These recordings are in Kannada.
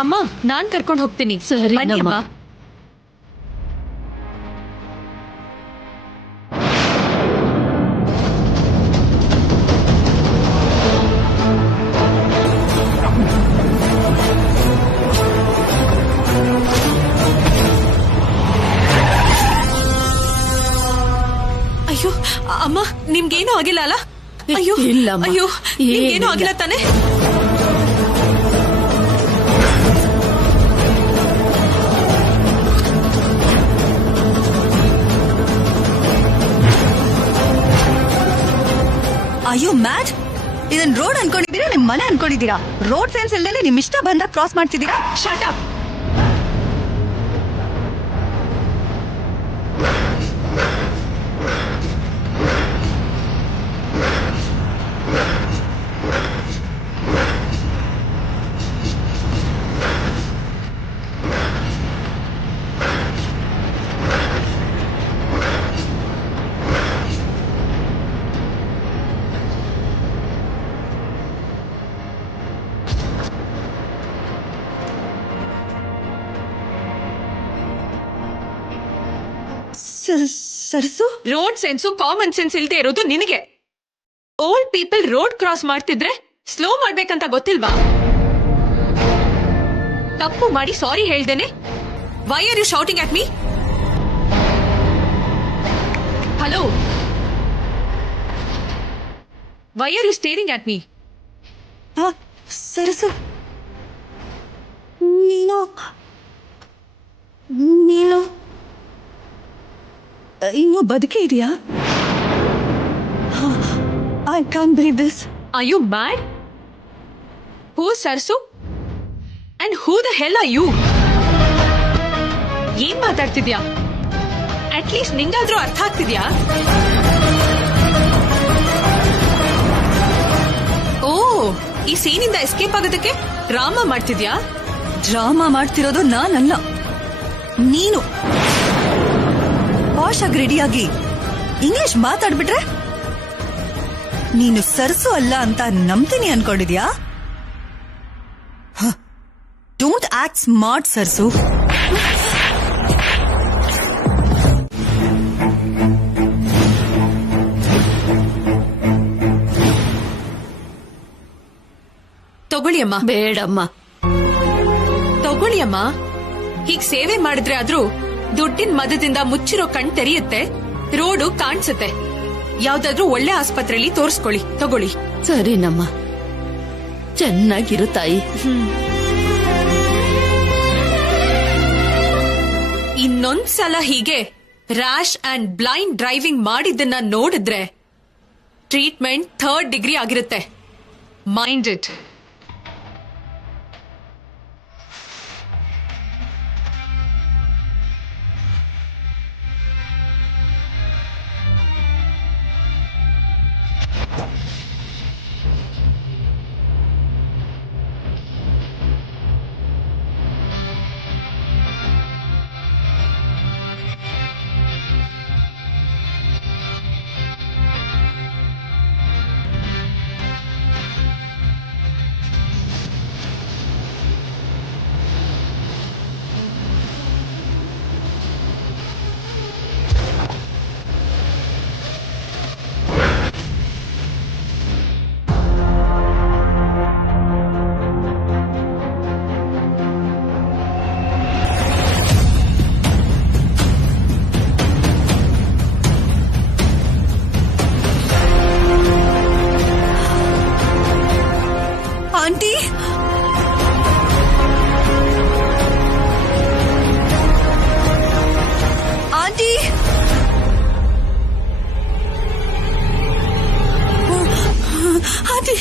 ಅಮ್ಮ ನಾನ್ ಕರ್ಕೊಂಡು ಹೋಗ್ತೀನಿ. ಸರಿ ಬನ್ನಿ ಅಮ್ಮ. ಅಯ್ಯೋ ಅಮ್ಮ, ನಿಮ್ಗೇನು ಆಗಿಲ್ಲ ಅಲ್ಲ? ಅಯ್ಯೋ ಇಲ್ಲಮ್ಮ. ಅಯ್ಯೋ, ನಿಮ್ಗೇನು ಆಗಿಲ್ಲ ತಾನೆ? ಅಯ್ಯೋ ಮ್ಯಾಡ್, ಇದನ್ ರೋಡ್ ಅನ್ಕೊಂಡಿದ್ದೀರಾ ನಿಮ್ ಮನೆ ಅನ್ಕೊಂಡಿದ್ದೀರಾ? ರೋಡ್ ಸೆನ್ಸ್ ಇಲ್ದೇನೆ ನಿಮ್ ಇಷ್ಟ ಬಂದಾಗ ಕ್ರಾಸ್ ಮಾಡ್ತಿದ್ದೀರಾ. Shut up. Sarasu, road sense common sense ಇಲ್ದೇ ಇರೋದು ನಿನಗೆ. ಓಲ್ಡ್ ಪೀಪಲ್ ರೋಡ್ ಕ್ರಾಸ್ ಮಾಡ್ತಿದ್ರೆ ಸ್ಲೋ ಮಾಡ್ಬೇಕಂತ ಗೊತ್ತಿಲ್ವಾ? ತಪ್ಪು ಮಾಡಿ ಸಾರಿ ಹೇಳ್ದೇನೆ why are you shouting at me? Hello, why are you staring at me? Sarasu, ನೀನು ನೀನು ಇನ್ನು ಬದುಕೇ ಇದೆಯಾ? I can't believe this. Are you mad? Who's Sarsu? And who the hell are you? ಏನ್ ಮಾತಾಡ್ತಿದ್ಯಾ? ಅಟ್ ಲೀಸ್ಟ್ ನಿಂಗಾದ್ರೂ ಅರ್ಥ ಆಗ್ತಿದ್ಯಾ? ಓ, ಈ ಸೀನಿಂದ ಎಸ್ಕೇಪ್ ಆಗೋದಕ್ಕೆ ಡ್ರಾಮಾ ಮಾಡ್ತಿದ್ಯಾ? ಡ್ರಾಮಾ ಮಾಡ್ತಿರೋದು ನಾನಲ್ಲ, ನೀನು. ವಾಶ್ ಆಗಿ ರೆಡಿಯಾಗಿ ಇಂಗ್ಲಿಷ್ ಮಾತಾಡ್ಬಿಟ್ರೆ ನೀನು ಸರ್ಸು ಅಲ್ಲ ಅಂತ ನಂಬ್ತೀನಿ ಅನ್ಕೊಂಡಿದ್ಯಾ? Don't act smart Sarasu. ತಗೊಳ್ಳಿ ಅಮ್ಮ. ಬೇಡಮ್ಮ. ತಗೊಳ್ಳಿ ಅಮ್ಮ. ಹೀಗ್ ಸೇವೆ ಮಾಡಿದ್ರೆ ಆದ್ರೂ ದುಡ್ಡಿನ ಮದದಿಂದ ಮುಚ್ಚಿರೋ ಕಣ್ ತೆರೆಯುತ್ತೆ, ರೋಡು ಕಾಣಿಸುತ್ತೆ. ಯಾವ್ದಾದ್ರೂ ಒಳ್ಳೆ ಆಸ್ಪತ್ರೆಯಲ್ಲಿ ತೋರಿಸ್ಕೊಳ್ಳಿ. ತಗೊಳ್ಳಿ. ಸರಿನಮ್ಮ, ಚೆನ್ನಾಗಿರು ತಾಯಿ. ಇನ್ನೊಂದ್ಸಲ ಹೀಗೆ ರ್ಯಾಶ್ ಅಂಡ್ ಬ್ಲೈಂಡ್ ಡ್ರೈವಿಂಗ್ ಮಾಡಿದ್ದನ್ನ ನೋಡಿದ್ರೆ ಟ್ರೀಟ್ಮೆಂಟ್ 3rd ಡಿಗ್ರಿ ಆಗಿರುತ್ತೆ. Mind it. Aunty, aunty, aunty,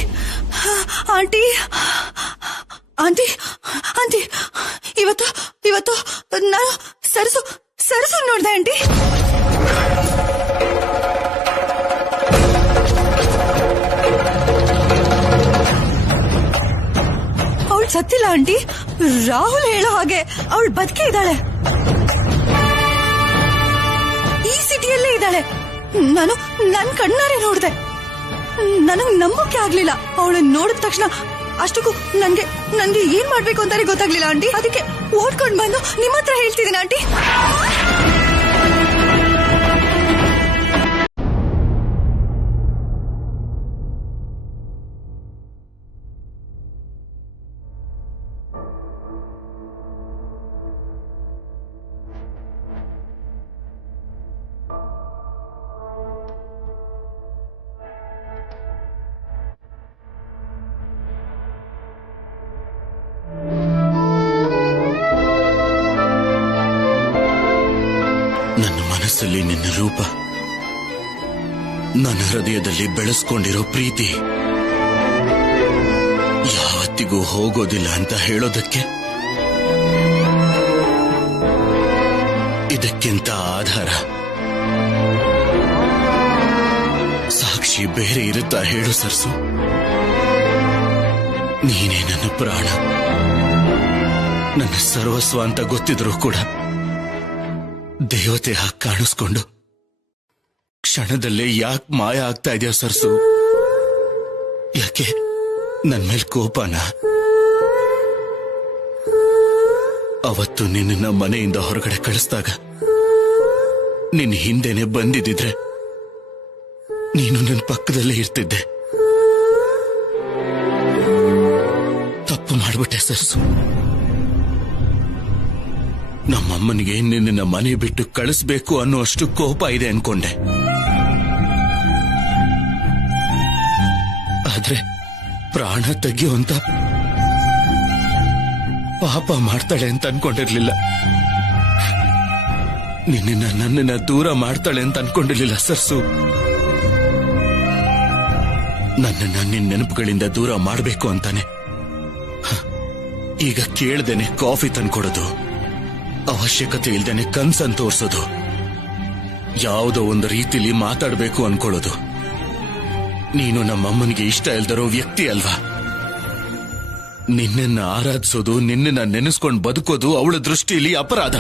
aunty, aunty, aunty, ಇವತ್ತು ಇವತ್ತು ನಾನು ಸರ್ಸು ಸರ್ಸು ನೋಡ್ದೆ ಆಂಟಿ. ಅವಳು ಸತ್ತಿಲ್ಲ ಆಂಟಿ. ರಾಹುಲ್ ಹೇಳೋ ಹಾಗೆ ಅವಳು ಬದುಕೇ ಇದ್ದಾಳೆ. ಈ ಸಿಟಿಯಲ್ಲೇ ಇದ್ದಾಳೆ. ನಾನು ನನ್ ಕಣ್ಣಾರೆ ನೋಡ್ದೆ. ನನಗ್ ನಂಬೋಕೆ ಆಗ್ಲಿಲ್ಲ. ಅವಳನ್ನ ನೋಡಿದ ತಕ್ಷಣ ಅಷ್ಟಕ್ಕೂ ನನ್ಗೆ ಏನ್ ಮಾಡ್ಬೇಕು ಅಂತಾನೆ ಗೊತ್ತಾಗ್ಲಿಲ್ಲ ಆಂಟಿ. ಅದಕ್ಕೆ ಓಡ್ಕೊಂಡ್ ಬಂದು ನಿಮ್ಮ ಹತ್ರ ಹೇಳ್ತಿದ್ದೀನಿ ಆಂಟಿ. ನನ್ನ ಮನಸ್ಸಲ್ಲಿ ನಿನ್ನ ರೂಪ, ನನ್ನ ಹೃದಯದಲ್ಲಿ ಬೆಳೆಸ್ಕೊಂಡಿರೋ ಪ್ರೀತಿ ಯಾವತ್ತಿಗೂ ಹೋಗೋದಿಲ್ಲ ಅಂತ ಹೇಳೋದಕ್ಕೆ ಇದಕ್ಕಿಂತ ಆಧಾರ, ಸಾಕ್ಷಿ ಬೇರೆ ಇರುತ್ತಾ ಹೇಳು ಸರ್ಸು? ನೀನೇ ನನ್ನ ಪ್ರಾಣ, ನನ್ನ ಸರ್ವಸ್ವ ಅಂತ ಗೊತ್ತಿದ್ರೂ ಕೂಡ ದೇವತೆ ಹಾಗೆ ಕಾಣಿಸ್ಕೊಂಡು ಕ್ಷಣದಲ್ಲೇ ಯಾಕೆ ಮಾಯ ಆಗ್ತಾ ಇದೆಯಾ ಸರ್ಸು? ಯಾಕೆ ನನ್ ಮೇಲೆ ಕೋಪನ? ಅವತ್ತು ನಿನ್ನ ಮನೆಯಿಂದ ಹೊರಗಡೆ ಕಳಿಸಿದಾಗ ನಿನ್ನ ಹಿಂದೆನೆ ಬಂದಿದ್ದಿದ್ರೆ ನೀನು ನನ್ನ ಪಕ್ಕದಲ್ಲೇ ಇರ್ತಿದ್ದೆ. ತಪ್ಪು ಮಾಡ್ಬಿಟ್ಟೆ ಸರ್ಸು. ನಮ್ಮಮ್ಮನಿಗೆ ನಿನ್ನ ಮನೆ ಬಿಟ್ಟು ಕಳಿಸ್ಬೇಕು ಅನ್ನುವಷ್ಟು ಕೋಪ ಇದೆ ಅನ್ಕೊಂಡೆ. ಆದ್ರೆ ಪ್ರಾಣ ತೆಗೆಯುವಂತ ಪಾಪ ಮಾಡ್ತಾಳೆ ಅಂತ ಅನ್ಕೊಂಡಿರ್ಲಿಲ್ಲ. ನನ್ನನ್ನ ದೂರ ಮಾಡ್ತಾಳೆ ಅಂತ ಅನ್ಕೊಂಡಿರ್ಲಿಲ್ಲ ಸರ್ಸು. ನನ್ನನ್ನ ನಿನ್ನ ನೆನಪುಗಳಿಂದ ದೂರ ಮಾಡಬೇಕು ಅಂತಾನೆ ಈಗ ಕೇಳ್ದೇನೆ ಕಾಫಿ ತಂದ್ಕೊಡೋದು, ಅವಶ್ಯಕತೆ ಇಲ್ದೇನೆ ಕನ್ಸನ್ ತೋರ್ಸೋದು, ಯಾವುದೋ ಒಂದು ರೀತಿಲಿ ಮಾತಾಡಬೇಕು ಅನ್ಕೊಳ್ಳೋದು. ನೀನು ನಮ್ಮಮ್ಮನಿಗೆ ಇಷ್ಟ ಇಲ್ದಿರೋ ವ್ಯಕ್ತಿ ಅಲ್ವಾ? ನಿನ್ನನ್ನ ಆರಾಧಿಸೋದು, ನಿನ್ನನ್ನ ನೆನೆಸ್ಕೊಂಡು ಬದುಕೋದು ಅವಳ ದೃಷ್ಟಿಯಲ್ಲಿ ಅಪರಾಧ.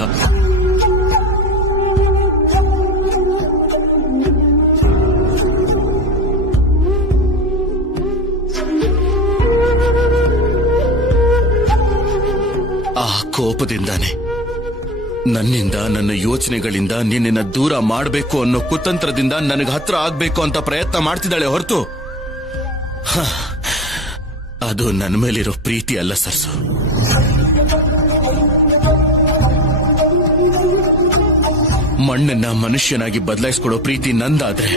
ಆ ಕೋಪದಿಂದಾನೆ ನನ್ನಿಂದ, ನನ್ನ ಯೋಚನೆಗಳಿಂದ ನಿನ್ನನ್ನ ದೂರ ಮಾಡಬೇಕು ಅನ್ನೋ ಕುತಂತ್ರದಿಂದ ನನಗೆ ಹತ್ರ ಆಗ್ಬೇಕು ಅಂತ ಪ್ರಯತ್ನ ಮಾಡ್ತಿದ್ದಾಳೆ ಹೊರತು ಅದು ನನ್ನ ಮೇಲಿರೋ ಪ್ರೀತಿ ಅಲ್ಲ ಸರ್ಸು. ಮಣ್ಣನ್ನ ಮನುಷ್ಯನಾಗಿ ಬದಲಾಯಿಸ್ಕೊಡೋ ಪ್ರೀತಿ ನಂದಾದ್ರೆ,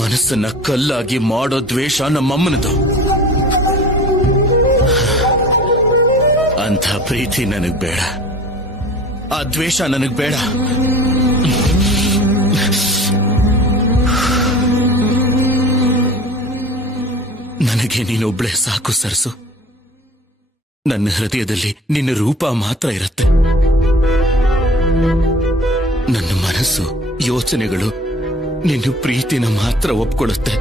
ಮನಸ್ಸನ್ನ ಕಲ್ಲಾಗಿ ಮಾಡೋ ದ್ವೇಷ ನಮ್ಮಮ್ಮನದು. ಅಂಥ ಪ್ರೀತಿ ನನಗ್ ಬೇಡ, ಆ ದ್ವೇಷ ನನಗ್ ಬೇಡ. ನನಗೆ ನೀನೊಬ್ಳೆ ಸಾಕು ಸರ್ಸು. ನನ್ನ ಹೃದಯದಲ್ಲಿ ನಿನ್ನ ರೂಪ ಮಾತ್ರ ಇರುತ್ತೆ. ನನ್ನ ಮನಸ್ಸು, ಯೋಚನೆಗಳು ನಿನ್ನ ಪ್ರೀತಿನ ಮಾತ್ರ ಒಪ್ಕೊಳ್ಳುತ್ತೆ.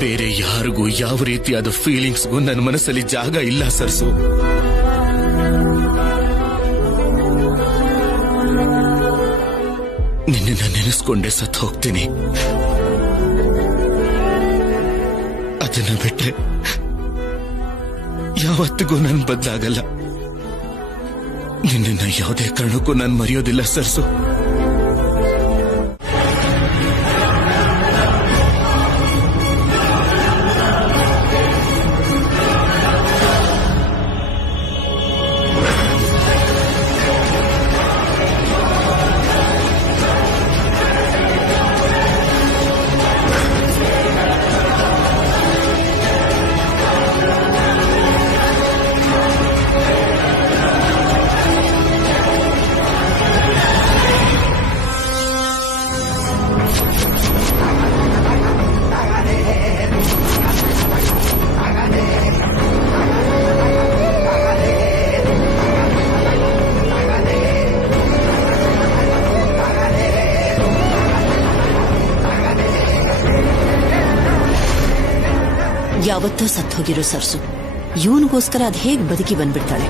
ಬೇರೆ ಯಾರಿಗೂ ಯಾವ ರೀತಿಯಾದ ಫೀಲಿಂಗ್ಸ್ಗೂ ನನ್ನ ಮನಸ್ಸಲ್ಲಿ ಜಾಗ ಇಲ್ಲ ಸರ್ಸು. ನಿನ್ನನ್ನ ನೆನೆಸ್ಕೊಂಡೆ ಸತ್ತು ಹೋಗ್ತೀನಿ. ಅದನ್ನ ಬಿಟ್ರೆ ಯಾವತ್ತಿಗೂ ನಾನು ಬದಲಾಗಲ್ಲ. ನಿನ್ನನ್ನ ಯಾವುದೇ ಕಾರಣಕ್ಕೂ ನಾನು ಮರೆಯೋದಿಲ್ಲ ಸರ್ಸು. ಯಾವತ್ತೋ ಸತ್ತೋಗಿರೋ ಸರ್ಸು ಇವನಿಗೋಸ್ಕರ ಅದ್ ಹೇಗ್ ಬದುಕಿ ಬಂದ್ಬಿಡ್ತಾಳೆ?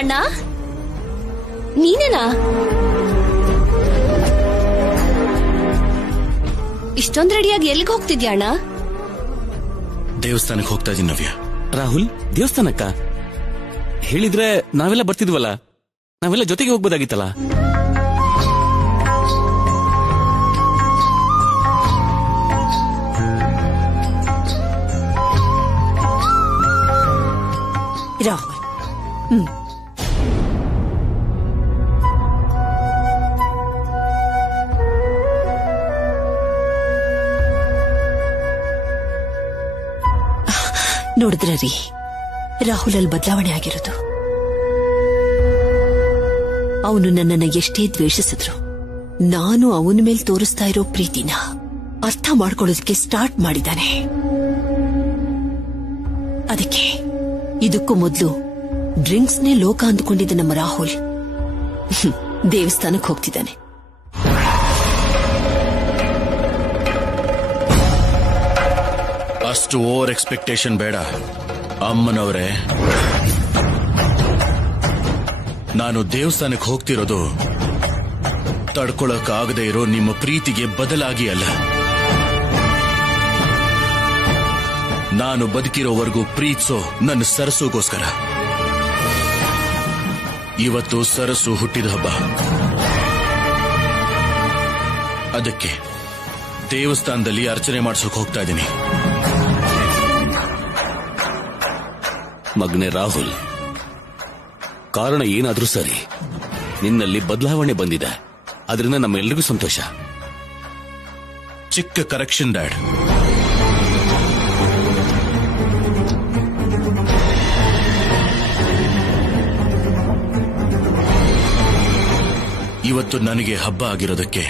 ಅಣ್ಣ ನೀನೇನಾ? ಇಷ್ಟೊಂದ್ ರೆಡಿಯಾಗಿ ಎಲ್ಲಿಗೆ ಹೋಗ್ತಿದ್ಯಾ ಅಣ್ಣ? ದೇವಸ್ಥಾನಕ್ಕೆ ಹೋಗ್ತಾ ಇದೀನಿ ನವ್ಯ. ರಾಹುಲ್, ದೇವಸ್ಥಾನಕ್ಕ ಹೇಳಿದ್ರೆ ನಾವೆಲ್ಲ ಬರ್ತಿದ್ವಲ್ಲ, ನಾವೆಲ್ಲ ಜೊತೆಗೆ ಹೋಗ್ಬೋದಾಗಿತ್ತಲ್ಲ. ರಾಹುಲ್, ನೋಡಿದ್ರ ರೀ, ರಾಹುಲ್ ಅಲ್ಲಿ ಬದಲಾವಣೆ ಆಗಿರೋದು. ಅವನು ನನ್ನನ್ನ ಎಷ್ಟೇ ದ್ವೇಷಿಸಿದ್ರು ನಾನು ಅವನ ಮೇಲೆ ತೋರಿಸ್ತಾ ಇರೋ ಪ್ರೀತಿನ ಅರ್ಥ ಮಾಡ್ಕೊಳ್ಳೋದಕ್ಕೆ ಸ್ಟಾರ್ಟ್ ಮಾಡಿದ್ದಾನೆ. ಅದಕ್ಕೆ ಇದಕ್ಕೂ ಮೊದಲು ಡ್ರಿಂಕ್ಸ್ನೇ ಲೋಕ ಅಂದುಕೊಂಡಿದ್ದ ನಮ್ಮ ರಾಹುಲ್ ದೇವಸ್ಥಾನಕ್ಕೆ ಹೋಗ್ತಿದ್ದಾನೆ. ಅಷ್ಟು ಓವರ್ ಎಕ್ಸ್ಪೆಕ್ಟೇಷನ್ ಬೇಡ ಅಮ್ಮನವರೇ. ನಾನು ದೇವಸ್ಥಾನಕ್ಕೆ ಹೋಗ್ತಿರೋದು ತಡ್ಕೊಳಕ್ಕಾಗದೇ ಇರೋ ನಿಮ್ಮ ಪ್ರೀತಿಗೆ ಬದಲಾಗಿ ಅಲ್ಲ. ನಾನು ಬದುಕಿರೋವರೆಗೂ ಪ್ರೀತಿಸೋ ನನ್ನ ಸರಸುಗೋಸ್ಕರ. ಇವತ್ತು ಸರಸು ಹುಟ್ಟಿದ ಹಬ್ಬ. ಅದಕ್ಕೆ ದೇವಸ್ಥಾನದಲ್ಲಿ ಅರ್ಚನೆ ಮಾಡ್ಸೋಕ್ ಹೋಗ್ತಾ ಇದ್ದೀನಿ. ಮಗನೇ ರಾಹುಲ್, ಕಾರಣ ಏನಾದ್ರೂ ಸರಿ, ನಿನ್ನಲ್ಲಿ ಬದಲಾವಣೆ ಬಂದಿದೆ. ಅದರಿಂದ ನಮ್ಮೆಲ್ಲರಿಗೂ ಸಂತೋಷ. ಚಿಕ್ಕ ಕರೆಕ್ಷನ್ ಡ್ಯಾಡ್. ಇವತ್ತು ನನಗೆ ಹಬ್ಬ ಆಗಿರೋದಕ್ಕೆ,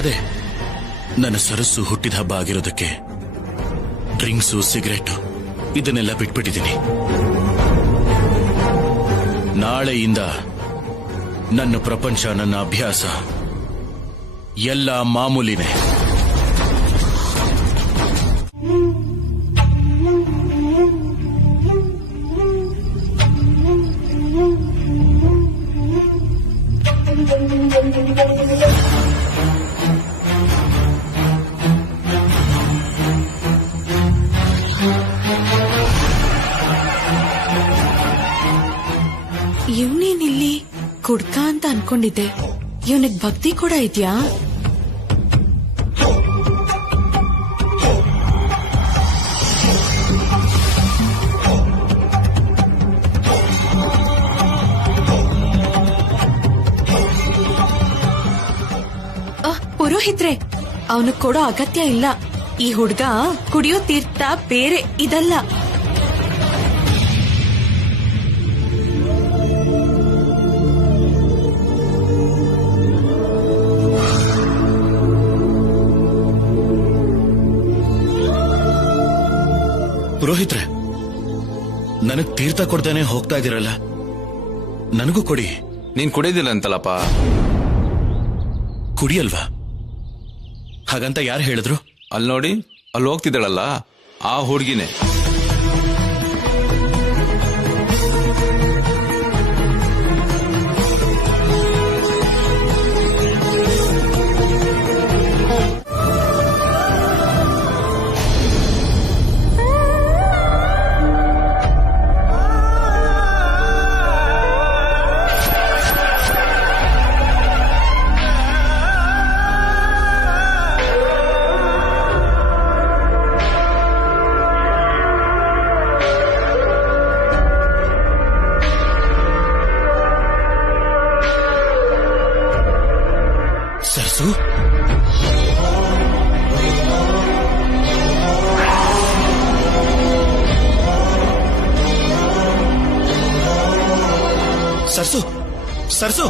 ಅದೇ ನನ್ನ ಸರಸ್ಸು ಹುಟ್ಟಿದ ಹಬ್ಬ ಆಗಿರೋದಕ್ಕೆ ಡ್ರಿಂಕ್ಸು, ಸಿಗರೆಟ್ ಇದನ್ನೆಲ್ಲ ಬಿಟ್ಬಿಟ್ಟಿದ್ದೀನಿ. ನಾಳೆಯಿಂದ ನನ್ನ ಪ್ರಪಂಚ, ನನ್ನ ಅಭ್ಯಾಸ ಎಲ್ಲ ಮಾಮೂಲಿನೇ. ಇವನೇನಿಲ್ಲಿ ಕುಡ್ಕ ಅಂತ ಅನ್ಕೊಂಡಿದ್ದೆ. ಇವನಿಗೆ ಭಕ್ತಿ ಕೂಡ ಇದ್ಯಾ? ಪುರೋಹಿತ್ರೆ, ಅವನು ಕೊಡೋ ಅಗತ್ಯ ಇಲ್ಲ. ಈ ಹುಡ್ಗ ಕುಡಿಯೋ ತೀರ್ಥ ಬೇರೆ, ಇದಲ್ಲ. ಪುರೋಹಿತ್ರೆ, ನನಗ್ ತೀರ್ಥ ಕೊಡ್ದೇನೆ ಹೋಗ್ತಾ ಇದೀರಲ್ಲ, ನನಗೂ ಕೊಡಿ. ನೀನ್ ಕುಡಿಯೋದಿಲ್ಲ ಅಂತಲ್ಲಪ್ಪ. ಕುಡಿಯಲ್ವಾ? ಹಾಗಂತ ಯಾರು ಹೇಳಿದ್ರು? ಅಲ್ಲಿ ನೋಡಿ, ಅಲ್ಲಿ ಹೋಗ್ತಿದ್ದಾಳಲ್ಲ ಆ ಹುಡುಗಿನೇ. ಸರ್ಸು, ಸರ್ಸು, ಸರ್ಸು,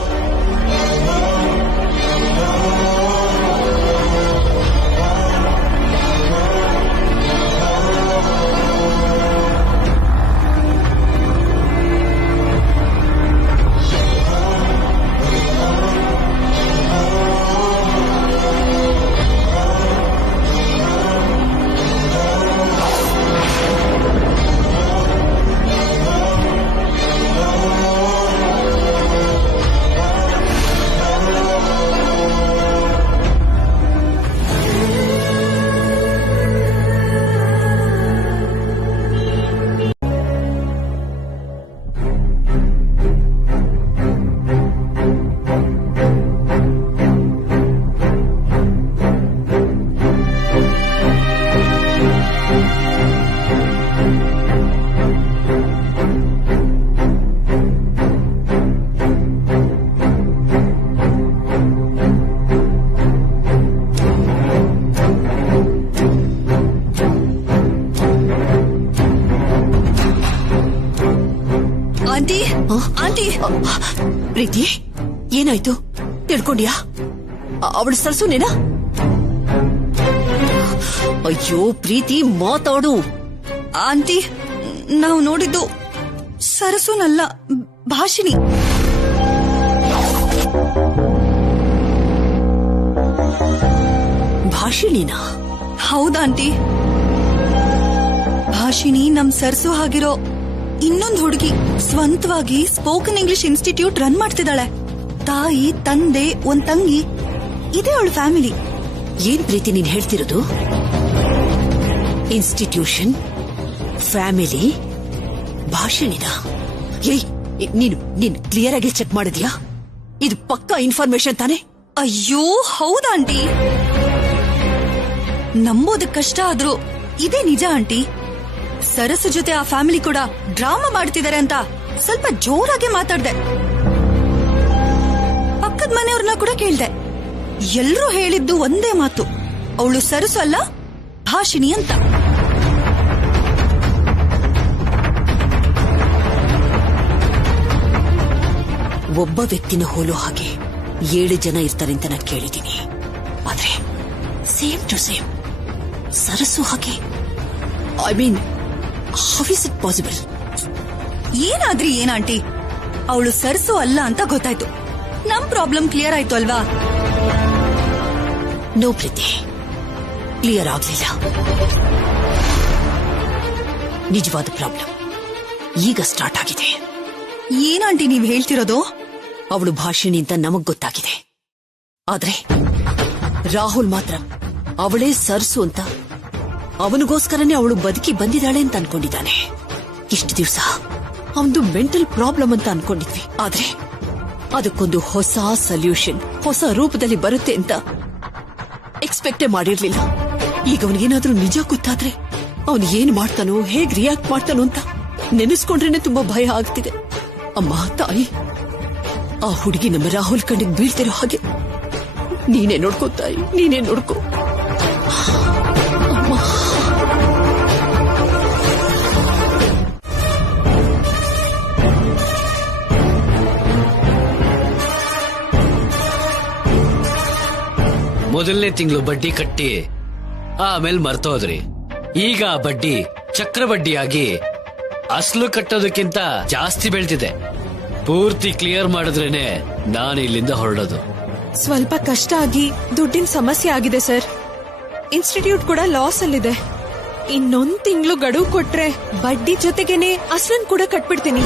ಆಂಟಿ ಆಂಟಿ ಪ್ರೀತಿ ಏನಾಯ್ತು ತಿಳ್ಕೊಂಡ್ಯಾ? ಅವಳು ಸರ್ಸುನೇನಾ? ಅಯ್ಯೋ ಪ್ರೀತಿ ಮಾತಾಡು. ಆಂಟಿ ನಾವು ನೋಡಿದ್ದು ಸರಸುನಲ್ಲ, ಭಾಷಿಣಿ. ಭಾಷಿಣಿನಾ? ಹೌದಾಂಟಿ, ಭಾಷಿಣಿ ನಮ್ ಸರ್ಸು ಆಗಿರೋ ಇನ್ನೊಂದು ಹುಡುಗಿ. ಸ್ವಂತವಾಗಿ ಸ್ಪೋಕನ್ ಇಂಗ್ಲಿಷ್ ಇನ್ಸ್ಟಿಟ್ಯೂಟ್ ರನ್ ಮಾಡ್ತಿದ್ದಾಳೆ. ತಾಯಿ, ತಂದೆ, ಒಂದ್ ತಂಗಿ, ಇದೇ ಅವಳ ಫ್ಯಾಮಿಲಿ. ಏನ್ ಪ್ರೀತಿ ನೀನ್ ಹೇಳ್ತಿರೋದು? ಇನ್ಸ್ಟಿಟ್ಯೂಷನ್, ಫ್ಯಾಮಿಲಿ, ಭಾಷಣಿನ? ಏಯ್ ನೀನು ಕ್ಲಿಯರ್ ಆಗಿ ಚೆಕ್ ಮಾಡಿದ್ಯಾ? ಇದು ಪಕ್ಕಾ ಇನ್ಫಾರ್ಮೇಶನ್ ತಾನೆ? ಅಯ್ಯೋ ಹೌದಾಂಟಿ, ನಂಬೋದಕ್ ಕಷ್ಟ ಆದ್ರೂ ಇದೇ ನಿಜ ಆಂಟಿ. ಸರಸು ಜೊತೆ ಆ ಫ್ಯಾಮಿಲಿ ಕೂಡ ಡ್ರಾಮಾ ಮಾಡ್ತಿದ್ದಾರೆ ಅಂತ ಸ್ವಲ್ಪ ಜೋರಾಗೆ ಮಾತಾಡ್ದೆ. ಪಕ್ಕದ ಮನೆಯವ್ರನ್ನ ಕೂಡ ಕೇಳ್ದೆ. ಎಲ್ರೂ ಹೇಳಿದ್ದು ಒಂದೇ ಮಾತು, ಅವಳು ಸರಸು ಅಲ್ಲ ಭಾಷಿಣಿ ಅಂತ. ಒಬ್ಬ ವ್ಯಕ್ತಿನ ಹೋಲೋ ಹಾಗೆ 7 ಜನ ಇರ್ತಾರೆ ಅಂತ ನಾನು ಕೇಳಿದ್ದೀನಿ. ಆದ್ರೆ ಸೇಮ್ ಟು ಸೇಮ್ ಸರಸು ಹಾಗೆ, I mean how is it possible? ಏನಾದ್ರಿ ಏನಾಂಟಿ, ಅವಳು ಸರಸು ಅಲ್ಲ ಅಂತ ಗೊತ್ತಾಯ್ತು. ನಮ್ ಪ್ರಾಬ್ಲಮ್ ಕ್ಲಿಯರ್ ಆಯ್ತು ಅಲ್ವಾ? ನೋ ಪ್ರೀತಿ, ಕ್ಲಿಯರ್ ಆಗ್ಲಿಲ್ಲ. ನಿಜವಾದ ಪ್ರಾಬ್ಲಮ್ ಈಗ ಸ್ಟಾರ್ಟ್ ಆಗಿದೆ. ಏನಾಂಟಿ ನೀವ್ ಹೇಳ್ತಿರೋದು? ಅವಳು ಭಾಷಿಣಿ ಅಂತ ನಮಗ್ ಗೊತ್ತಾಗಿದೆ. ಆದ್ರೆ ರಾಹುಲ್ ಮಾತ್ರ ಅವಳೇ ಸರ್ಸು ಅಂತ, ಅವನಿಗೋಸ್ಕರನೇ ಅವಳು ಬದುಕಿ ಬಂದಿದ್ದಾಳೆ ಅಂತ ಅನ್ಕೊಂಡಿದ್ದಾನೆ. ಇಷ್ಟು ದಿವಸ ಅವನದು ಮೆಂಟಲ್ ಪ್ರಾಬ್ಲಮ್ ಅಂತ ಅನ್ಕೊಂಡಿದ್ವಿ. ಆದ್ರೆ ಅದಕ್ಕೊಂದು ಹೊಸ ಸೊಲ್ಯೂಷನ್, ಹೊಸ ರೂಪದಲ್ಲಿ ಬರುತ್ತೆ ಅಂತ ಎಕ್ಸ್ಪೆಕ್ಟೇ ಮಾಡಿರ್ಲಿಲ್ಲ. ಈಗ ಅವನಿಗೇನಾದ್ರೂ ನಿಜ ಗೊತ್ತಾದ್ರೆ ಅವನು ಏನ್ ಮಾಡ್ತಾನೋ, ಹೇಗ್ ರಿಯಾಕ್ಟ್ ಮಾಡ್ತಾನೋ ಅಂತ ನೆನೆಸ್ಕೊಂಡ್ರೇನೆ ತುಂಬಾ ಭಯ ಆಗ್ತಿದೆ. ಅಮ್ಮ ತಾಯಿ, ಆ ಹುಡುಗಿ ನಮ್ಮ ರಾಹುಲ್ ಕಣ್ಣಿಗೆ ಬೀಳ್ತಿರೋ ಹಾಗೆ ನೀನೇ ನೋಡ್ಕೋ ತಾಯಿ, ನೀನೇ ನೋಡ್ಕೋ. ಮೊದಲನೇ ತಿಂಗಳು ಬಡ್ಡಿ ಕಟ್ಟಿ ಆಮೇಲೆ ಮರ್ತೋದ್ರಿ. ಈಗ ಆ ಬಡ್ಡಿ ಚಕ್ರಬಡ್ಡಿಯಾಗಿ ಅಸಲು ಕಟ್ಟೋದಕ್ಕಿಂತ ಜಾಸ್ತಿ ಬೆಳ್ತಿದೆ. ಪೂರ್ತಿ ಕ್ಲಿಯರ್ ಮಾಡಿದ್ರೇನೆ ನಾನು ಇಲ್ಲಿಂದ ಹೊರಡೋದು. ಸ್ವಲ್ಪ ಕಷ್ಟ ಆಗಿ ದುಡ್ಡಿನ ಸಮಸ್ಯೆ ಆಗಿದೆ ಸರ್. ಇನ್ಸ್ಟಿಟ್ಯೂಟ್ ಕೂಡ ಲಾಸ್ ಅಲ್ಲಿದೆ. ಇನ್ನೊಂದ್ ತಿಂಗಳು ಗಡುವು ಕೊಟ್ರೆ ಬಡ್ಡಿ ಜೊತೆಗೇನೆ ಅಸಲನ್ ಕೂಡ ಕಟ್ಬಿಡ್ತೀನಿ.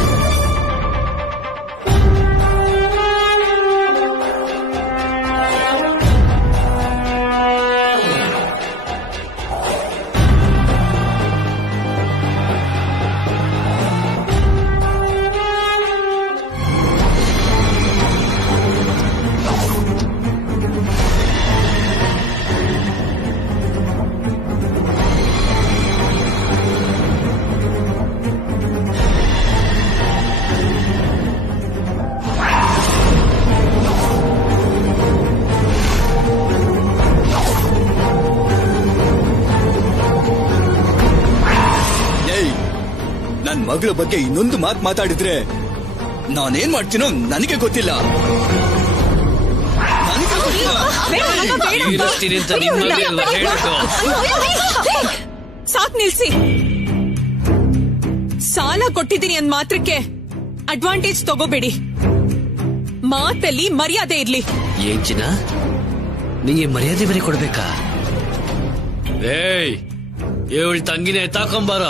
ನನ್ ಮಗಳ ಬಗ್ಗೆ ಇನ್ನೊಂದು ಮಾತು ಮಾತಾಡಿದ್ರೆ ನಾನೇನ್ ಮಾಡ್ತೀನೋ ನನಗೆ ಗೊತ್ತಿಲ್ಲ. ಸಾಕ್ ನಿಲ್ಸಿ. ಸಾಲ ಕೊಟ್ಟಿದ್ದೀನಿ ಅಂದ್ ಮಾತ್ರಕ್ಕೆ ಅಡ್ವಾಂಟೇಜ್ ತಗೋಬೇಡಿ. ಮಾತಲ್ಲಿ ಮರ್ಯಾದೆ ಇರ್ಲಿ. ಏನ್ ಚಿನ್ನ, ನಿಂಗೆ ಮರ್ಯಾದೆ ಬೇರೆ ಕೊಡ್ಬೇಕಾ? ಏಯ್, ಇವಳು ತಂಗಿನೇ ತಾಕೊಂಬಾರ.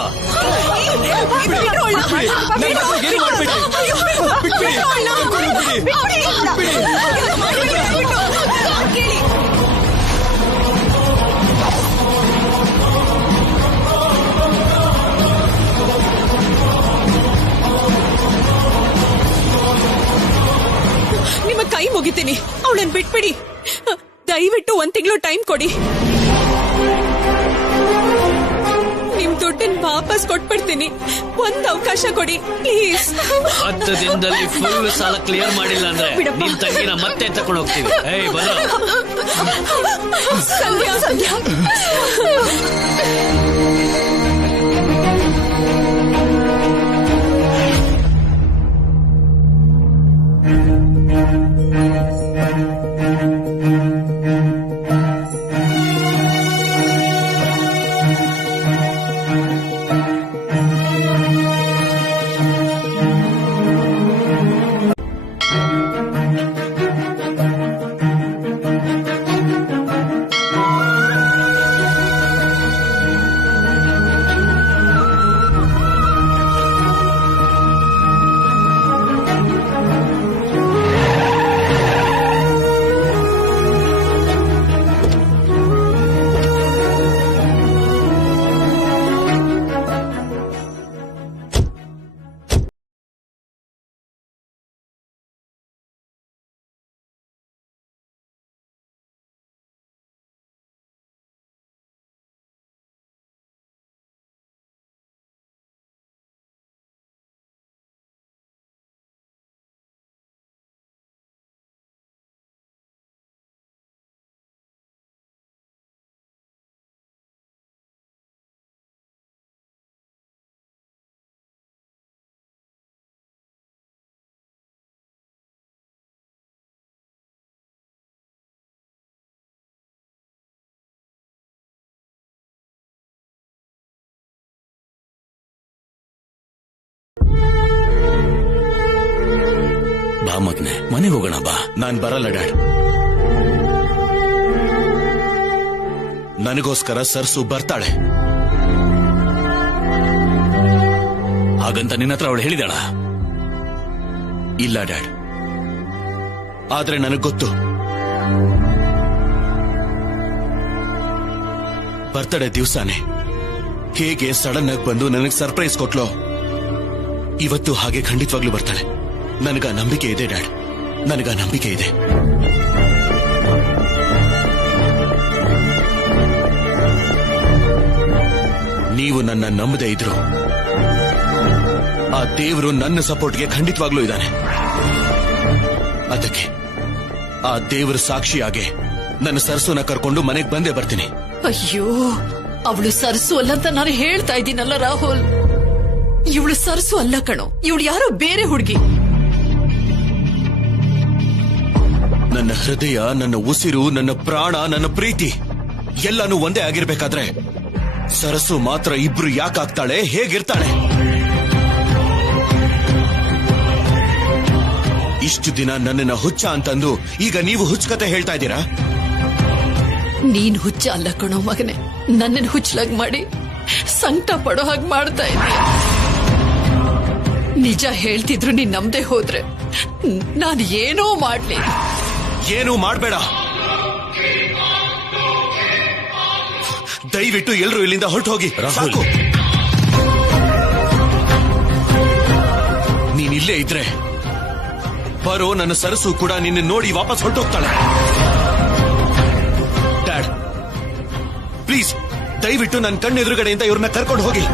ನಿಮ್ಮ ಕೈ ಮುಗಿತೀನಿ, ಅವಳನ್ನ ಬಿಟ್ಬಿಡಿ. ದಯವಿಟ್ಟು 1 ತಿಂಗಳು ಟೈಮ್ ಕೊಡಿ. ನಿಮ್ ದುಡ್ಡನ್ನ ವಾಪಸ್ ಕೊಟ್ಬಿಡ್ತೀನಿ. ಒಂದ್ ಅವಕಾಶ ಕೊಡಿ ಪ್ಲೀಸ್. 10 ದಿನದಲ್ಲಿ ಫುಲ್ ಸಾಲ ಕ್ಲಿಯರ್ ಮಾಡಿಲ್ಲ ಅಂದ್ರೆ ನಿಮ್ ತಂಗಿನ ಮತ್ತೆ ತಕೊಂಡು ಹೋಗ್ತೀವಿ. ಏಯ್ ಬರ. ಸಂಧ್ಯಾ, ಬಾ ಮಗನೆ, ಮನೆಗೆ ಹೋಗೋಣ ಬಾ. ನಾನ್ ಬರಲ್ಲ ಡ್ಯಾಡ್. ನನಗೋಸ್ಕರ ಸರ್ಸು ಬರ್ತಾಳೆ. ಹಾಗಂತ ನಿನ್ನ ಹತ್ರ ಅವಳು ಹೇಳಿದಾಳ? ಇಲ್ಲ ಡ್ಯಾಡ್, ಆದ್ರೆ ನನಗ್ ಗೊತ್ತು ಬರ್ತಡೇ ದಿವ್ಸಾನೆ ಹೇಗೆ ಸಡನ್ ಆಗಿ ಬಂದು ನನಗ್ ಸರ್ಪ್ರೈಸ್ ಕೊಟ್ಲೋ, ಇವತ್ತು ಹಾಗೆ ಖಂಡಿತವಾಗ್ಲೂ ಬರ್ತಾಳೆ. ನನಗ ನಂಬಿಕೆ ಇದೆ ಡ್ಯಾಡ್, ನನಗ ನಂಬಿಕೆ ಇದೆ. ನೀವು ನನ್ನ ನಂಬದೇ ಇದ್ರು ಆ ದೇವರು ನನ್ನ ಸಪೋರ್ಟ್ಗೆ ಖಂಡಿತವಾಗ್ಲೂ ಇದ್ದಾನೆ. ಅದಕ್ಕೆ ಆ ದೇವರ ಸಾಕ್ಷಿಯಾಗೆ ನನ್ನ ಸರ್ಸುನ ಕರ್ಕೊಂಡು ಮನೆಗೆ ಬಂದೇ ಬರ್ತೀನಿ. ಅಯ್ಯೋ, ಅವಳು ಸರ್ಸು ಅಲ್ಲ ಅಂತ ನಾನು ಹೇಳ್ತಾ ಇದ್ದೀನಲ್ಲ ರಾಹುಲ್. ಇವಳು ಸರ್ಸು ಅಲ್ಲ ಕಣೋ, ಇವಳು ಯಾರೋ ಬೇರೆ ಹುಡುಗಿ. ನನ್ನ ಹೃದಯ, ನನ್ನ ಉಸಿರು, ನನ್ನ ಪ್ರಾಣ, ನನ್ನ ಪ್ರೀತಿ ಎಲ್ಲಾನು ಒಂದೇ ಆಗಿರ್ಬೇಕಾದ್ರೆ ಸರಸು ಮಾತ್ರ ಇಬ್ರು ಯಾಕಾಗ್ತಾಳೆ, ಹೇಗಿರ್ತಾಳೆ? ಇಷ್ಟು ದಿನ ನನ್ನನ್ನ ಹುಚ್ಚ ಅಂತಂದು ಈಗ ನೀವು ಹುಚ್ಚಕತೆ ಹೇಳ್ತಾ ಇದ್ದೀರಾ? ನೀನ್ ಹುಚ್ಚ ಅಲ್ಲ ಕಣೋ ಮಗನೆ, ನನ್ನನ್ನು ಹುಚ್ಚಲಾಗಿ ಮಾಡಿ ಸಂಕಟ ಪಡೋ ಹಾಗೆ ಮಾಡ್ತಾ ಇದ್ದೀಯ. ನಿಜ ಹೇಳ್ತಿದ್ರು ನೀನ್ ನಂಬದೆ ಹೋದ್ರೆ ನಾನು ಏನೋ ಮಾಡ್ಲಿ. ಏನೂ ಮಾಡ್ಬೇಡ, ದಯವಿಟ್ಟು ಎಲ್ರು ಇಲ್ಲಿಂದ ಹೊರಟು ಹೋಗಿ. ಸಾಕು, ನೀನಿಲ್ಲೇ ಇದ್ರೆ ಬರೋ ನನ್ನ ಸರಸು ಕೂಡ ನಿನ್ನ ನೋಡಿ ವಾಪಸ್ ಹೊರಟೋಗ್ತಾಳೆ. ಡ್ಯಾಡ್ ಪ್ಲೀಸ್, ದಯವಿಟ್ಟು ನನ್ನ ಕಣ್ಣೆದುರುಗಡೆಯಿಂದ ಇವ್ರನ್ನ ಕರ್ಕೊಂಡು ಹೋಗಿ.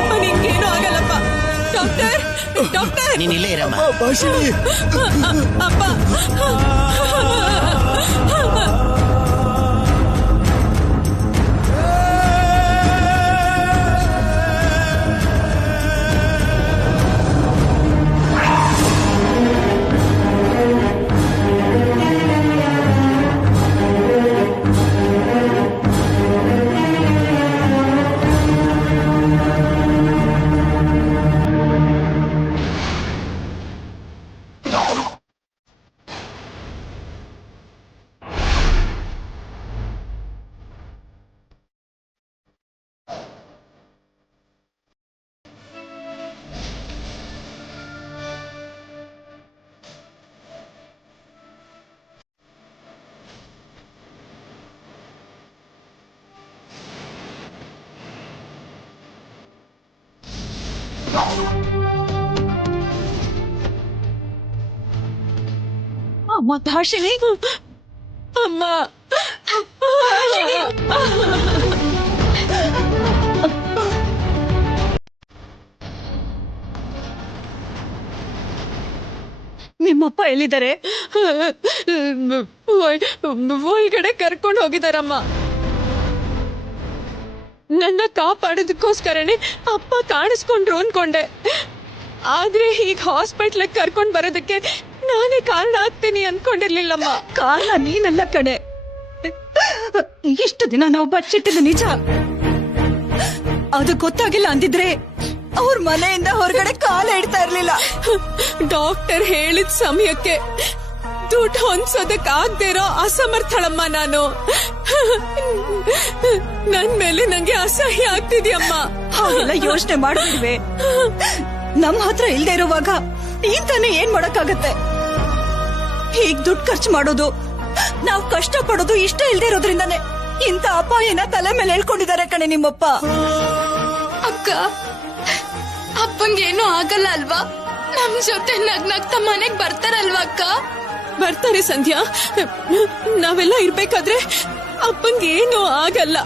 ಅಪ್ಪ ನಿಂಗೇನು ಆಗಲ್ಲಪ್ಪ. ಡಾಕ್ಟರ್, ಡಾಕ್ಟರ್, ನೀನ್ ಇಲ್ಲೇ ಇರಮ್ಮ. ಅಪ್ಪ. ಅಮ್ಮ ಧಾಷಿಣಿ, ಅಮ್ಮ, ನಿಮ್ಮಪ್ಪ ಎಲ್ಲಿದ್ದಾರೆ? ಒಳಗಡೆ ಕರ್ಕೊಂಡು ಹೋಗಿದಾರಮ್ಮ. ನನ್ನ ಕಾಪಾಡೋದಕ್ಕೋಸ್ಕರನೇ ಅಪ್ಪ ಕಾಣಿಸ್ಕೊಂಡ್ರು ಅನ್ಕೊಂಡೆ, ಆದ್ರೆ ಈಗ ಹಾಸ್ಪಿಟ್ಲಿಗೆ ಕರ್ಕೊಂಡ್ ಬರೋದಕ್ಕೆ ನಾನೇ ಕಾರಣ ಆಗ್ತೀನಿ ಅನ್ಕೊಂಡಿರ್ಲಿಲ್ಲಮ್ಮ. ಕಾರಣ ನೀನಲ್ಲ ಕಣೆ. ಇಷ್ಟು ದಿನ ನಾವು ಬಚ್ಚಿಟ್ಟಿದ್ದು ನಿಜ. ಅದು ಗೊತ್ತಾಗಿಲ್ಲ ಅಂದಿದ್ರೆ ಅವ್ರ ಮನೆಯಿಂದ ಹೊರಗಡೆ ಕಾಲ ಇಡ್ತಾ ಇರ್ಲಿಲ್ಲ. ಡಾಕ್ಟರ್ ಹೇಳಿದ ಸಮಯಕ್ಕೆ ದುಡ್ಡು ಹೊಂದ್ಸೋದಕ್ ಆಗದೆ ಇರೋ ಅಸಮರ್ಥಳಮ್ಮ ನಾನು. ನನ್ ಮೇಲೆ ನಂಗೆ ಅಸಹ್ಯ ಆಗ್ತಿದ್ಯಮ್ಮ. ಹಾಗೆಲ್ಲ ಯೋಚನೆ ಮಾಡ್ಬಿಡ್ವೆ. ನಮ್ಮ ಹತ್ರ ಇಲ್ದೇ ಇರುವಾಗ ನೀನ್ ತಾನೇ ಏನ್ ಮಾಡಕ್ಕಾಗತ್ತೆ? ಹೀಗ್ ದುಡ್ಡು ಖರ್ಚು ಮಾಡೋದು, ನಾವ್ ಕಷ್ಟ ಪಡೋದು ಇಷ್ಟ ಇಲ್ದೇ ಇರೋದ್ರಿಂದಾನೆ ಇಂತ ಅಪಾಯನ ತಲೆ ಮೇಲೆ ಹೇಳ್ಕೊಂಡಿದ್ದಾರೆ ಕಣೆ ನಿಮ್ಮಪ್ಪ. ಅಕ್ಕ, ಅಪ್ಪಂಗೇನು ಆಗಲ್ಲ ಅಲ್ವಾ? ನಮ್ ಜೊತೆ ನಗ್ನಗ್ತಾ ಮನೆಗ್ ಬರ್ತಾರಲ್ವಾ ಅಕ್ಕ? ಬರ್ತಾರೆ ಸಂಧ್ಯಾ. ನಾವೆಲ್ಲ ಇರ್ಬೇಕಾದ್ರೆ ಅಪ್ಪಂಗೇನು ಆಗಲ್ಲ,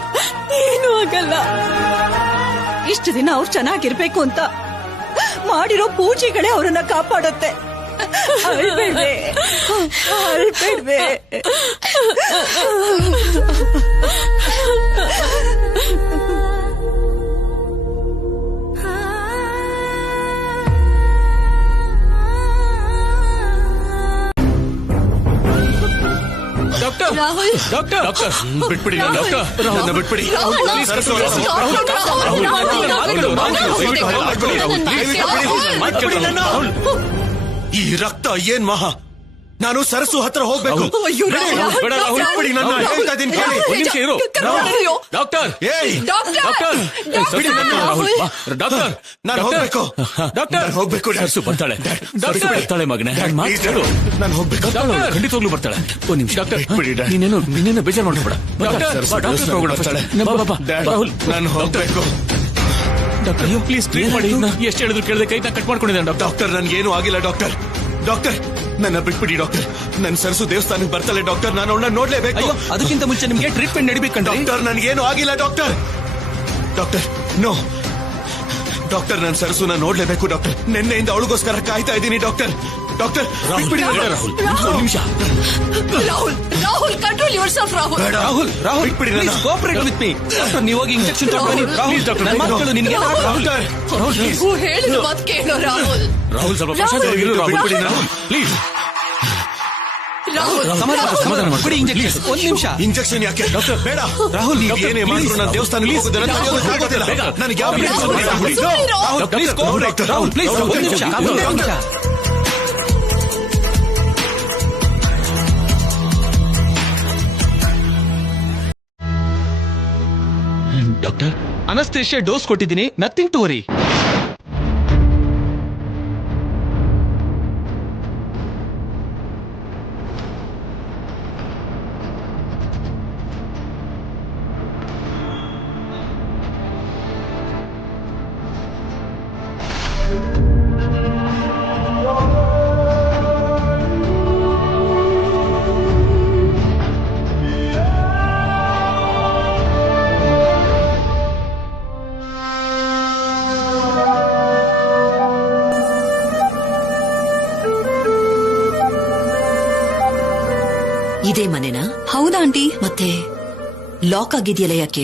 ಏನು ಆಗಲ್ಲ. ಇಷ್ಟು ದಿನ ಅವ್ರು ಚೆನ್ನಾಗಿರ್ಬೇಕು ಅಂತ ಮಾಡಿರೋ ಪೂಜೆಗಳೇ ಅವ್ರನ್ನ ಕಾಪಾಡುತ್ತೆ. ಅಳ್ಬೇಡ್ವೆ, ಅಳ್ಬೇಡ್ವೆ. ಡಾಕ್ಟರ್, ರಾಹುಲ್, ಡಾಕ್ಟರ್ ಡಾಕ್ಟರ್ ಬಿಟ್ಬಿಡಿ ನನ್ನ ಡಾಕ್ಟರ್ ನನ್ನ ಬಿಟ್ಬಿಡಿ ಈ ರಕ್ತ ಏನ್ ಮಹಾ ನಾನು ಸರಸು ಹತ್ರ ಹೋಗ್ಬೇಕು ಬಿಟ್ಬಿಡಿ ನನ್ನ ಹೇಳ್ತಾ ಇದ್ದೀನಿ ಕೇಳಿ. ಒಂದ್ ನಿಮಿಷ ಇರು ಡಾಕ್ಟರ್ ಏಯ್ ಡಾಕ್ಟರ್ ಬಿಡಿ ನನ್ನ ರಾಹುಲ್ ಡಾಕ್ಟರ್ ನಾನು ಹೋಗ್ಬೇಕು ಡಾಕ್ಟರ್ ಹೋಗ್ಬೇಕು ಸರ್ಸು ಬರ್ತಾಳೆ ಡಾಕ್ಟರ್ ಬರ್ತಾಳೆ ಮಗನೇ ನಾನು ಹೋಗ್ಬೇಕು ಖಂಡಿತವಾಗ್ಲೂ ಬರ್ತಾಳೆ ಒಂದ್ ನಿಮಿಷ ಡಾಕ್ಟರ್ ನೀನೇನು ಬೇಜಾರು ಮಾಡ್ಬೇಡ ರಾಹುಲ್ ನಾನು ಹೋಗ್ಬೇಕು ಡಾಕ್ಟರ್ ಪ್ಲೀಸ್ ಟ್ರೀಟ್ ಮಾಡಿ ಎಷ್ಟು ಹೇಳಿದ್ರು ಕೇಳಿದೆ ಕೈ ಕಟ್ ಮಾಡ್ಕೊಂಡಿದ್ದಾನೆ ಡಾಕ್ಟರ್ ಡಾಕ್ಟರ್ ನನ್ಗೇನು ಆಗಿಲ್ಲ ಡಾಕ್ಟರ್ ಡಾಕ್ಟರ್ ನನ್ನ ಬಿಟ್ಬಿಡಿ ಡಾಕ್ಟರ್ ನನ್ ಸರಸು ದೇವಸ್ಥಾನಕ್ಕೆ ಬರ್ತಾಳೆ ಡಾಕ್ಟರ್ ನಾನು ಅವಳನ್ನ ನೋಡ್ಲೇಬೇಕು ಅದಕ್ಕಿಂತ ಮುಂಚೆ ನಿಮ್ಗೆ ಟ್ರೀಟ್ಮೆಂಟ್ ನಡಿಬೇಕಂತ ಡಾಕ್ಟರ್ ನನ್ಗೇನು ಆಗಿಲ್ಲ ಡಾಕ್ಟರ್ ಡಾಕ್ಟರ್ ನೋ ಡಾಕ್ಟರ್ ನನ್ ಸರಸುನ ನೋಡ್ಲೇಬೇಕು ಡಾಕ್ಟರ್ ನಿನ್ನೆಯಿಂದ ಅವಳಿಗೋಸ್ಕರ ಕಾಯ್ತಾ ಇದ್ದೀನಿ ಡಾಕ್ಟರ್ ಡಾಕ್ಟರ್ ಬಿಟ್ಬಿಡಿ ರಾಹುಲ್ ಒಂದು ನಿಮಿಷ Rahul control your self Rahul Rahul Rahul ಬಿಟ್ಬಿಡಿ ನನ್ನ. ಕೋಆಪರೇಟ್ ವಿತ್ ಮೀ ನೀವು ಹೋಗಿ ಇಂಜೆಕ್ಷನ್ ತಗೊಂಡು ರಾಹುಲ್ ನನ್ನ ಮಕ್ಕಳು ನಿನ್ಗೆ ಡಾಕ್ಟರ್ ಹೇಳಿದ ಮಾತು ಕೇಳೋ ರಾಹುಲ್ ರಾಹುಲ್ ಸ್ವಲ್ಪ ಪ್ರಶಾಂತವಾಗಿರು ಬಿಟ್ಬಿಡಿ ನನ್ನ. ಪ್ಲೀಸ್ ಸಮಾಧಾನ ಮಾಡ್ಬಿಡಿ ಇಂಜೆಕ್ಷನ್ ಒಂದ್ ನಿಮಿಷ ಇಂಜೆಕ್ಷನ್ ಯಾಕೆ ಡಾಕ್ಟರ್ ಬೇಡ ರಾಹುಲ್ ನೀವು ಏನೇ ಮಾಡಿದ್ರು ನಾನು ದೇವಸ್ಥಾನಕ್ಕೆ ಹೋಗೋದನ್ನ ತಡೆಯೋದಕ್ಕಾಗೋದಿಲ್ಲ ನನಗೆ ಯಾವ Rahul please cooperate Rahul please ಒಂದ್ ನಿಮಿಷ ಡಾಕ್ಟರ್ ಅನಸ್ತೇಷಿಯಾ ಡೋಸ್ ಕೊಟ್ಟಿದ್ದೀನಿ ನಥಿಂಗ್ ಟು ವರಿ ಇದೇ ಮನೆನಾ? ಹೌದಾ ಆಂಟಿ? ಮತ್ತೆ ಲಾಕ್ ಆಗಿದೆಯಲ್ಲ ಯಾಕೆ?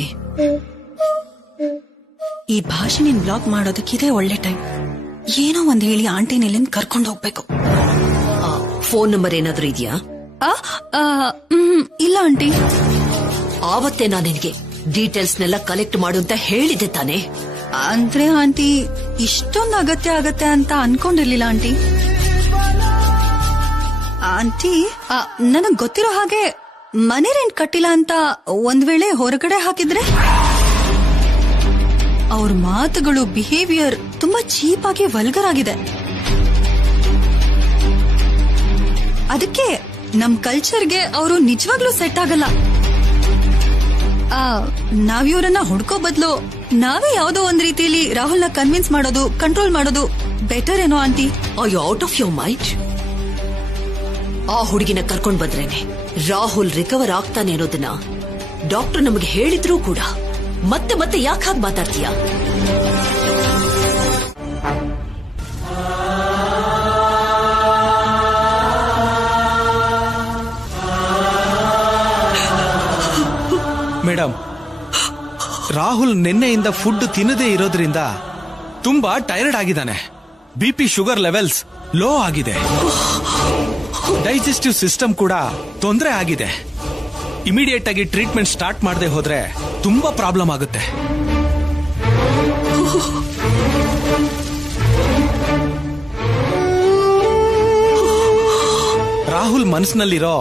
ಈ ಭಾಷೆನ ಬ್ಲಾಕ್ ಮಾಡೋದಕ್ಕಿದೆ ಒಳ್ಳೆ ಟೈಮ್. ಏನೋ ಒಂದ್ ಹೇಳಿ ಆಂಟಿನೆಲ್ಲಿಂದ ಕರ್ಕೊಂಡು ಹೋಗ್ಬೇಕು. ಫೋನ್ ನಂಬರ್ ಏನಾದ್ರೂ ಇದೆಯಾ? ಇಲ್ಲ ಆಂಟಿ. ಆವತ್ತೇ ನಾನು ನಿನಗೆ ಡೀಟೇಲ್ಸ್ನೆಲ್ಲ ಕಲೆಕ್ಟ್ ಮಾಡು ಅಂತ ಹೇಳಿದೆ ತಾನೆ? ಅಂದ್ರೆ ಆಂಟಿ ಇಷ್ಟೊಂದು ಅಗತ್ಯ ಆಗತ್ತೆ ಅಂತ ಅನ್ಕೊಂಡಿರ್ಲಿಲ್ಲ ಆಂಟಿ. ಆಂಟಿ ನನಗ್ ಗೊತ್ತಿರೋ ಹಾಗೆ ಮನೆ ರೆಂಟ್ ಕಟ್ಟಿಲ್ಲ ಅಂತ ಒಂದ್ ವೇಳೆ ಹೊರಗಡೆ ಹಾಕಿದ್ರೆ ಅವ್ರ ಮಾತುಗಳು ಬಿಹೇವಿಯರ್ ತುಂಬಾ ಚೀಪ್ ಆಗಿ ವಲ್ಗರ್ ಆಗಿದೆ. ಅದಕ್ಕೆ ನಮ್ ಕಲ್ಚರ್ಗೆ ಅವರು ನಿಜವಾಗ್ಲೂ ಸೆಟ್ ಆಗಲ್ಲ. ನಾವಿವ್ರನ್ನ ಹುಡ್ಕೋ ಬದ್ಲು ನಾವೇ ಯಾವ್ದೋ ಒಂದ್ ರೀತಿಯಲ್ಲಿ ರಾಹುಲ್ನ ಕನ್ವಿನ್ಸ್ ಮಾಡೋದು, ಕಂಟ್ರೋಲ್ ಮಾಡೋದು ಬೆಟರ್ ಏನೋ aunty. Are you out of your mind? ಆ ಹುಡುಗಿನ ಕರ್ಕೊಂಡ್ ಬಂದ್ರೇನೆ ರಾಹುಲ್ ರಿಕವರ್ ಆಗ್ತಾನೆ ಅನ್ನೋದನ್ನ ಡಾಕ್ಟರ್ ನಮಗೆ ಹೇಳಿದ್ರೂ ಕೂಡ ಮತ್ತೆ ಮತ್ತೆ ಯಾಕೆ ಹಾಗೆ ಮಾತಾಡ್ತೀಯಾ? ಮೇಡಮ್, ರಾಹುಲ್ ನಿನ್ನೆಯಿಂದ ಫುಡ್ ತಿನ್ನದೇ ಇರೋದ್ರಿಂದ ತುಂಬಾ ಟೈರ್ಡ್ ಆಗಿದ್ದಾನೆ. BP ಶುಗರ್ ಲೆವೆಲ್ಸ್ ಲೋ ಆಗಿದೆ. ಡೈಜೆಸ್ಟಿವ್ ಸಿಸ್ಟಮ್ ಕೂಡ ತೊಂದರೆ ಆಗಿದೆ. ಇಮಿಡಿಯೇಟ್ ಆಗಿ ಟ್ರೀಟ್ಮೆಂಟ್ ಸ್ಟಾರ್ಟ್ ಮಾಡದೆ ಹೋದ್ರೆ ತುಂಬಾ ಪ್ರಾಬ್ಲಮ್ ಆಗುತ್ತೆ. ರಾಹುಲ್ ಮನಸ್ಸಿನಲ್ಲಿರೋ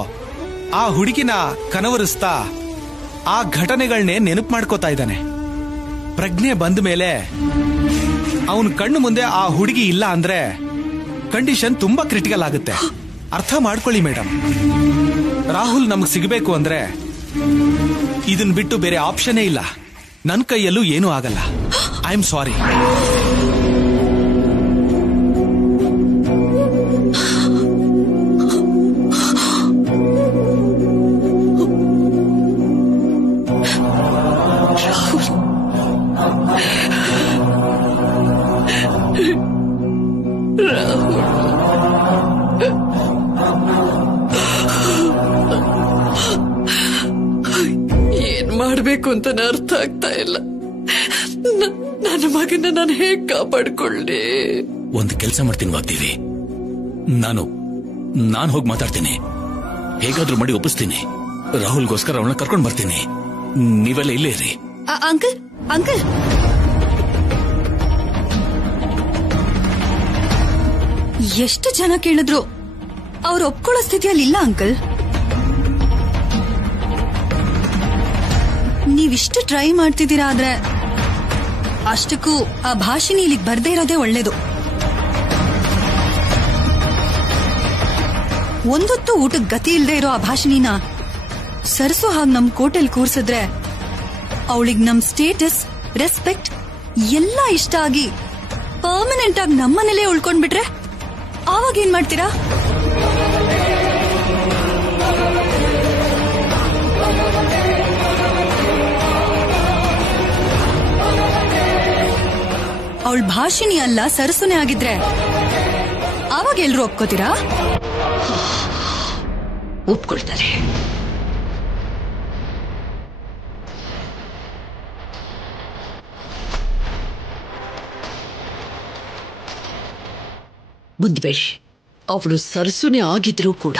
ಆ ಹುಡುಗಿನ ಕನವರಿಸ್ತಾ ಆ ಘಟನೆಗಳನ್ನೇ ನೆನಪು ಮಾಡ್ಕೋತಾ ಇದ್ದಾನೆ. ಪ್ರಜ್ಞೆ ಬಂದ ಮೇಲೆ ಅವನ ಕಣ್ಣು ಮುಂದೆ ಆ ಹುಡುಗಿ ಇಲ್ಲ ಅಂದ್ರೆ ಕಂಡೀಷನ್ ತುಂಬಾ ಕ್ರಿಟಿಕಲ್ ಆಗುತ್ತೆ. ಅರ್ಥ ಮಾಡ್ಕೊಳ್ಳಿ ಮೇಡಮ್. ರಾಹುಲ್ ನಮಗ್ ಸಿಗಬೇಕು ಅಂದ್ರೆ ಇದನ್ ಬಿಟ್ಟು ಬೇರೆ ಆಪ್ಷನ್ನೇ ಇಲ್ಲ. ನನ್ನ ಕೈಯಲ್ಲೂ ಏನೂ ಆಗಲ್ಲ. I am sorry. ಏನ್ ಮಾಡ್ಬೇಕು ಅಂತ ಅರ್ಥ ಆಗ್ತಾ ಇಲ್ಲ. ನನ್ನ ಮಗನ ನಾನು ಹೇಗ್ ಕಾಪಾಡ್ಕೊಳ್ಳಿ? ಒಂದು ಕೆಲಸ ಮಾಡ್ತೀನಿ ವಾಗ್ದೇವಿ, ನಾನು ಹೋಗಿ ಮಾತಾಡ್ತೀನಿ, ಹೇಗಾದ್ರೂ ಮಾಡಿ ಒಪ್ಪಿಸ್ತೀನಿ. ರಾಹುಲ್ಗೋಸ್ಕರ ಅವಳನ್ನ ಕರ್ಕೊಂಡ್ ಬರ್ತೀನಿ. ನೀವೆಲ್ಲ ಇಲ್ಲೇ ಇರಿ. ಅಂಕಲ್ ಅಂಕಲ್, ಎಷ್ಟು ಜನ ಕೇಳಿದ್ರು ಅವ್ರು ಒಪ್ಕೊಳ್ಳೋ ಸ್ಥಿತಿಯಲ್ಲಿ ಇಲ್ಲ ಅಂಕಲ್. ನೀವಿಷ್ಟು ಟ್ರೈ ಮಾಡ್ತಿದ್ದೀರಾ ಆದ್ರೆ ಅಷ್ಟಕ್ಕೂ ಆ ಭಾಷಿಣಿ ಇಲ್ಲಿಗೆ ಬರ್ದೇ ಇರೋದೇ ಒಳ್ಳೇದು. ಒಂದೊತ್ತು ಊಟಕ್ಕೆ ಗತಿ ಇಲ್ದೇ ಇರೋ ಆ ಭಾಷಿಣಿನ ಸರ್ಸು ಹಾಗೆ ನಮ್ ಕೋಟೆಲ್ ಕೂರ್ಸಿದ್ರೆ ಅವಳಿಗೆ ನಮ್ ಸ್ಟೇಟಸ್, ರೆಸ್ಪೆಕ್ಟ್ ಎಲ್ಲ ಇಷ್ಟ ಆಗಿ ಪರ್ಮನೆಂಟ್ ಆಗಿ ನಮ್ಮನೇಲೇ ಉಳ್ಕೊಂಡ್ಬಿಟ್ರೆ ಆವಾಗ ಏನ್ ಮಾಡ್ತೀರಾ? ಅವಳ ಭಾಷಿಣಿ ಅಲ್ಲ ಸರಸುನೆ ಆಗಿದ್ರೆ ಆವಾಗ ಎಲ್ರು ಒಪ್ಕೋತೀರಾ? ಒಪ್ಕೊಳ್ತಾರೆ. ಮುಂದ್ವೇಶ್, ಅವಳು ಸರಸುನೆ ಆಗಿದ್ರೂ ಕೂಡ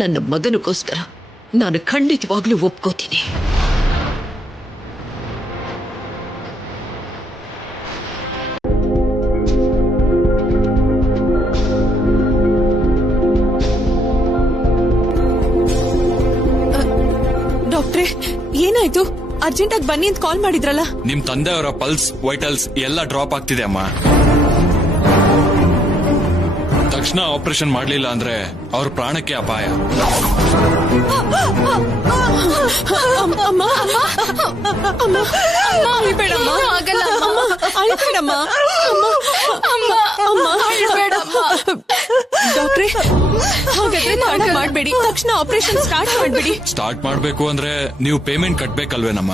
ನನ್ನ ಮಗನಿಗೋಸ್ಕರ ನಾನು ಖಂಡಿತವಾಗ್ಲೂ ಒಪ್ಕೋತೀನಿ. ಡಾಕ್ಟ್ರೆ, ಏನಾಯ್ತು? ಅರ್ಜೆಂಟ್ ಆಗಿ ಬನ್ನಿ ಅಂತ ಕಾಲ್ ಮಾಡಿದ್ರಲ್ಲ. ನಿಮ್ ತಂದೆಯವರ ಪಲ್ಸ್, ವೈಟಲ್ಸ್ ಎಲ್ಲ ಡ್ರಾಪ್ ಆಗ್ತಿದೆ ಅಮ್ಮ. ತಕ್ಷಣ ಆಪರೇಷನ್ ಮಾಡ್ಲಿಲ್ಲ ಅಂದ್ರೆ ಅವ್ರ ಪ್ರಾಣಕ್ಕೆ ಅಪಾಯ. ಡಾಕ್ಟ್ರೆ, ಹಾಗಾದ್ರೆ ತಡ ಮಾಡ್ಬೇಡಿ, ತಕ್ಷಣ ಆಪರೇಷನ್ ಸ್ಟಾರ್ಟ್ ಮಾಡ್ಬೇಕು ಅಂದ್ರೆ ನೀವು ಪೇಮೆಂಟ್ ಕಟ್ಬೇಕಲ್ವೇನಮ್ಮ?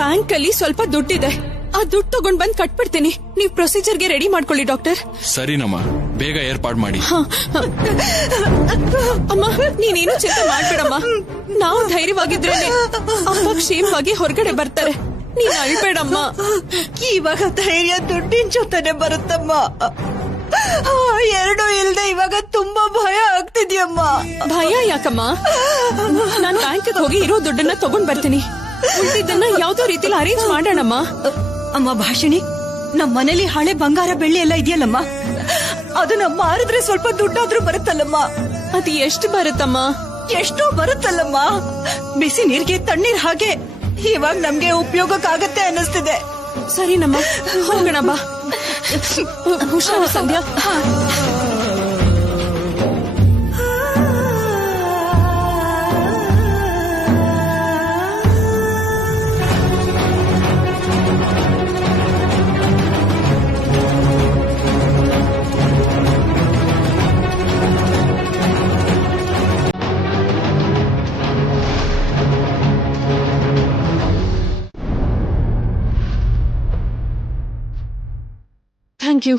ಬ್ಯಾಂಕ್ ಅಲ್ಲಿ ಸ್ವಲ್ಪ ದುಡ್ಡಿದೆ, ಆ ದುಡ್ಡು ತಗೊಂಡ್ ಬಂದ್ ಕಟ್ಬಿಡ್ತೀನಿ. ನೀವು ಪ್ರೊಸೀಜರ್ಗೆ ರೆಡಿ ಮಾಡ್ಕೊಳ್ಳಿ ಡಾಕ್ಟರ್. ಸರಿನಮ್ಮ, ಬೇಗ ಏರ್ಪಾಡ್ ಮಾಡಿ. ಅಮ್ಮ, ನೀನೇನು ಚಿಂತೆ ಮಾಡ್ಬೇಡಮ್ಮ. ನಾವು ಧೈರ್ಯವಾಗಿದ್ರೆ ಅಪ್ಪ ಕ್ಷೇಮವಾಗಿ ಹೊರಗಡೆ ಬರ್ತಾರೆ. ನೀನ್ ಅಳ್ಬೇಡಮ್ಮ. ಇವಾಗ ಧೈರ್ಯ ದುಡ್ಡಿನ ಜೊತೆನೆ ಬರುತ್ತಮ್ಮ. ಎರಡೂ ಇಲ್ದೆ ಇವಾಗ ತುಂಬಾ ಭಯ ಆಗ್ತಿದ್ಯಮ್ಮ. ಭಯ ಯಾಕಮ್ಮ? ನಾನ್ ಬ್ಯಾಂಕ್ ಹೋಗಿ ಇರೋ ದುಡ್ಡನ್ನ ತಗೊಂಡ್ ಬರ್ತೀನಿ. ಉಳಿದಿದ್ದನ್ನ ಯಾವ್ದೋ ರೀತಿಲಿ ಅರೇಂಜ್ ಮಾಡೋಣಮ್ಮ. ಅಮ್ಮ ಭಾಷಿಣಿ, ನಮ್ ಮನೇಲಿ ಹಳೆ ಬಂಗಾರ ಬೆಳ್ಳಿ ಎಲ್ಲ ಇದೆಯಲ್ಲಮ್ಮ, ಅದನ್ನ ಮಾರಿದ್ರೆ ಸ್ವಲ್ಪ ದುಡ್ಡಾದ್ರೂ ಬರುತ್ತಲ್ಲಮ್ಮ. ಅದು ಎಷ್ಟು ಬರುತ್ತಮ್ಮ? ಎಷ್ಟೋ ಬರುತ್ತಲ್ಲಮ್ಮ. ಬಿಸಿ ನೀರ್ಗೆ ತಣ್ಣೀರ್ ಹಾಗೆ ಇವಾಗ ನಮ್ಗೆ ಉಪಯೋಗಕ್ಕಾಗತ್ತೆ ಅನ್ನಿಸ್ತಿದೆ. ಸರಿನಮ್ಮ, ಹೋಗೋಣ ಬಾ. ಹುಷಾರ ಸಂಧ್ಯಾ. Thank you.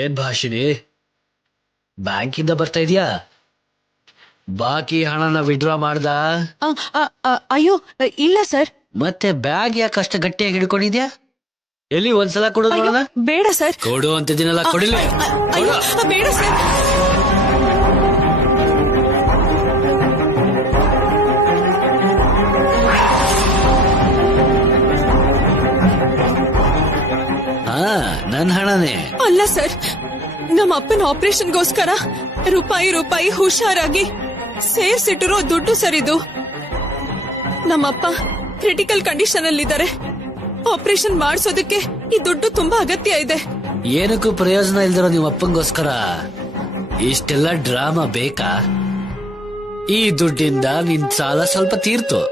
ಏನ್ ಭಾಷಿಣಿ, ಬ್ಯಾಂಕಿಂದ ಬರ್ತಾ ಇದೀಯಾ? ಬಾಕಿ ಹಣನ ವಿಡ್ರಾ ಮಾಡ್ದ? ಅಯ್ಯೋ ಇಲ್ಲ ಸರ್. ಮತ್ತೆ ಬ್ಯಾಗ್ ಯಾಕೆ ಅಷ್ಟು ಗಟ್ಟಿಯಾಗಿ ಹಿಡ್ಕೊಂಡಿದ್ಯಾ? ಎಲ್ಲಿ ಒಂದ್ಸಲ ಕೊಡೋದು ನೋಡೋಣ. ಬೇಡ ಸರ್. ಕೊಡು ಅಂತಿದ್ದೀನಲ್ಲ, ಕೊಡಿಲ್ಲ. ಬೇಡ ಸರ್. ನನ್ ಹಣನೇ ಅಲ್ಲ ಸರ್. ನಮ್ಮ ಅಪ್ಪನ ಆಪರೇಷನ್ಗೋಸ್ಕರ ರೂಪಾಯಿ ಹುಷಾರಾಗಿ ಸೇರ್ಸಿಟ್ಟಿರೋ ದುಡ್ಡು ಸರ್ ಇದು. ನಮ್ಮಪ್ಪ ಕ್ರಿಟಿಕಲ್ ಕಂಡೀಷನ್ ಅಲ್ಲಿದ್ದಾರೆ. ಆಪರೇಷನ್ ಮಾಡಿಸೋದಕ್ಕೆ ಈ ದುಡ್ಡು ತುಂಬಾ ಅಗತ್ಯ ಇದೆ. ಏನಕ್ಕೂ ಪ್ರಯೋಜನ ಇಲ್ದಿರೋ ನಿಮ್ಮ ಅಪ್ಪಂಗೋಸ್ಕರ ಇಷ್ಟೆಲ್ಲ ಡ್ರಾಮಾ ಬೇಕಾ? ಈ ದುಡ್ಡಿಂದ ನಿನ್ ಸಾಲ ಸ್ವಲ್ಪ ತೀರ್ತು.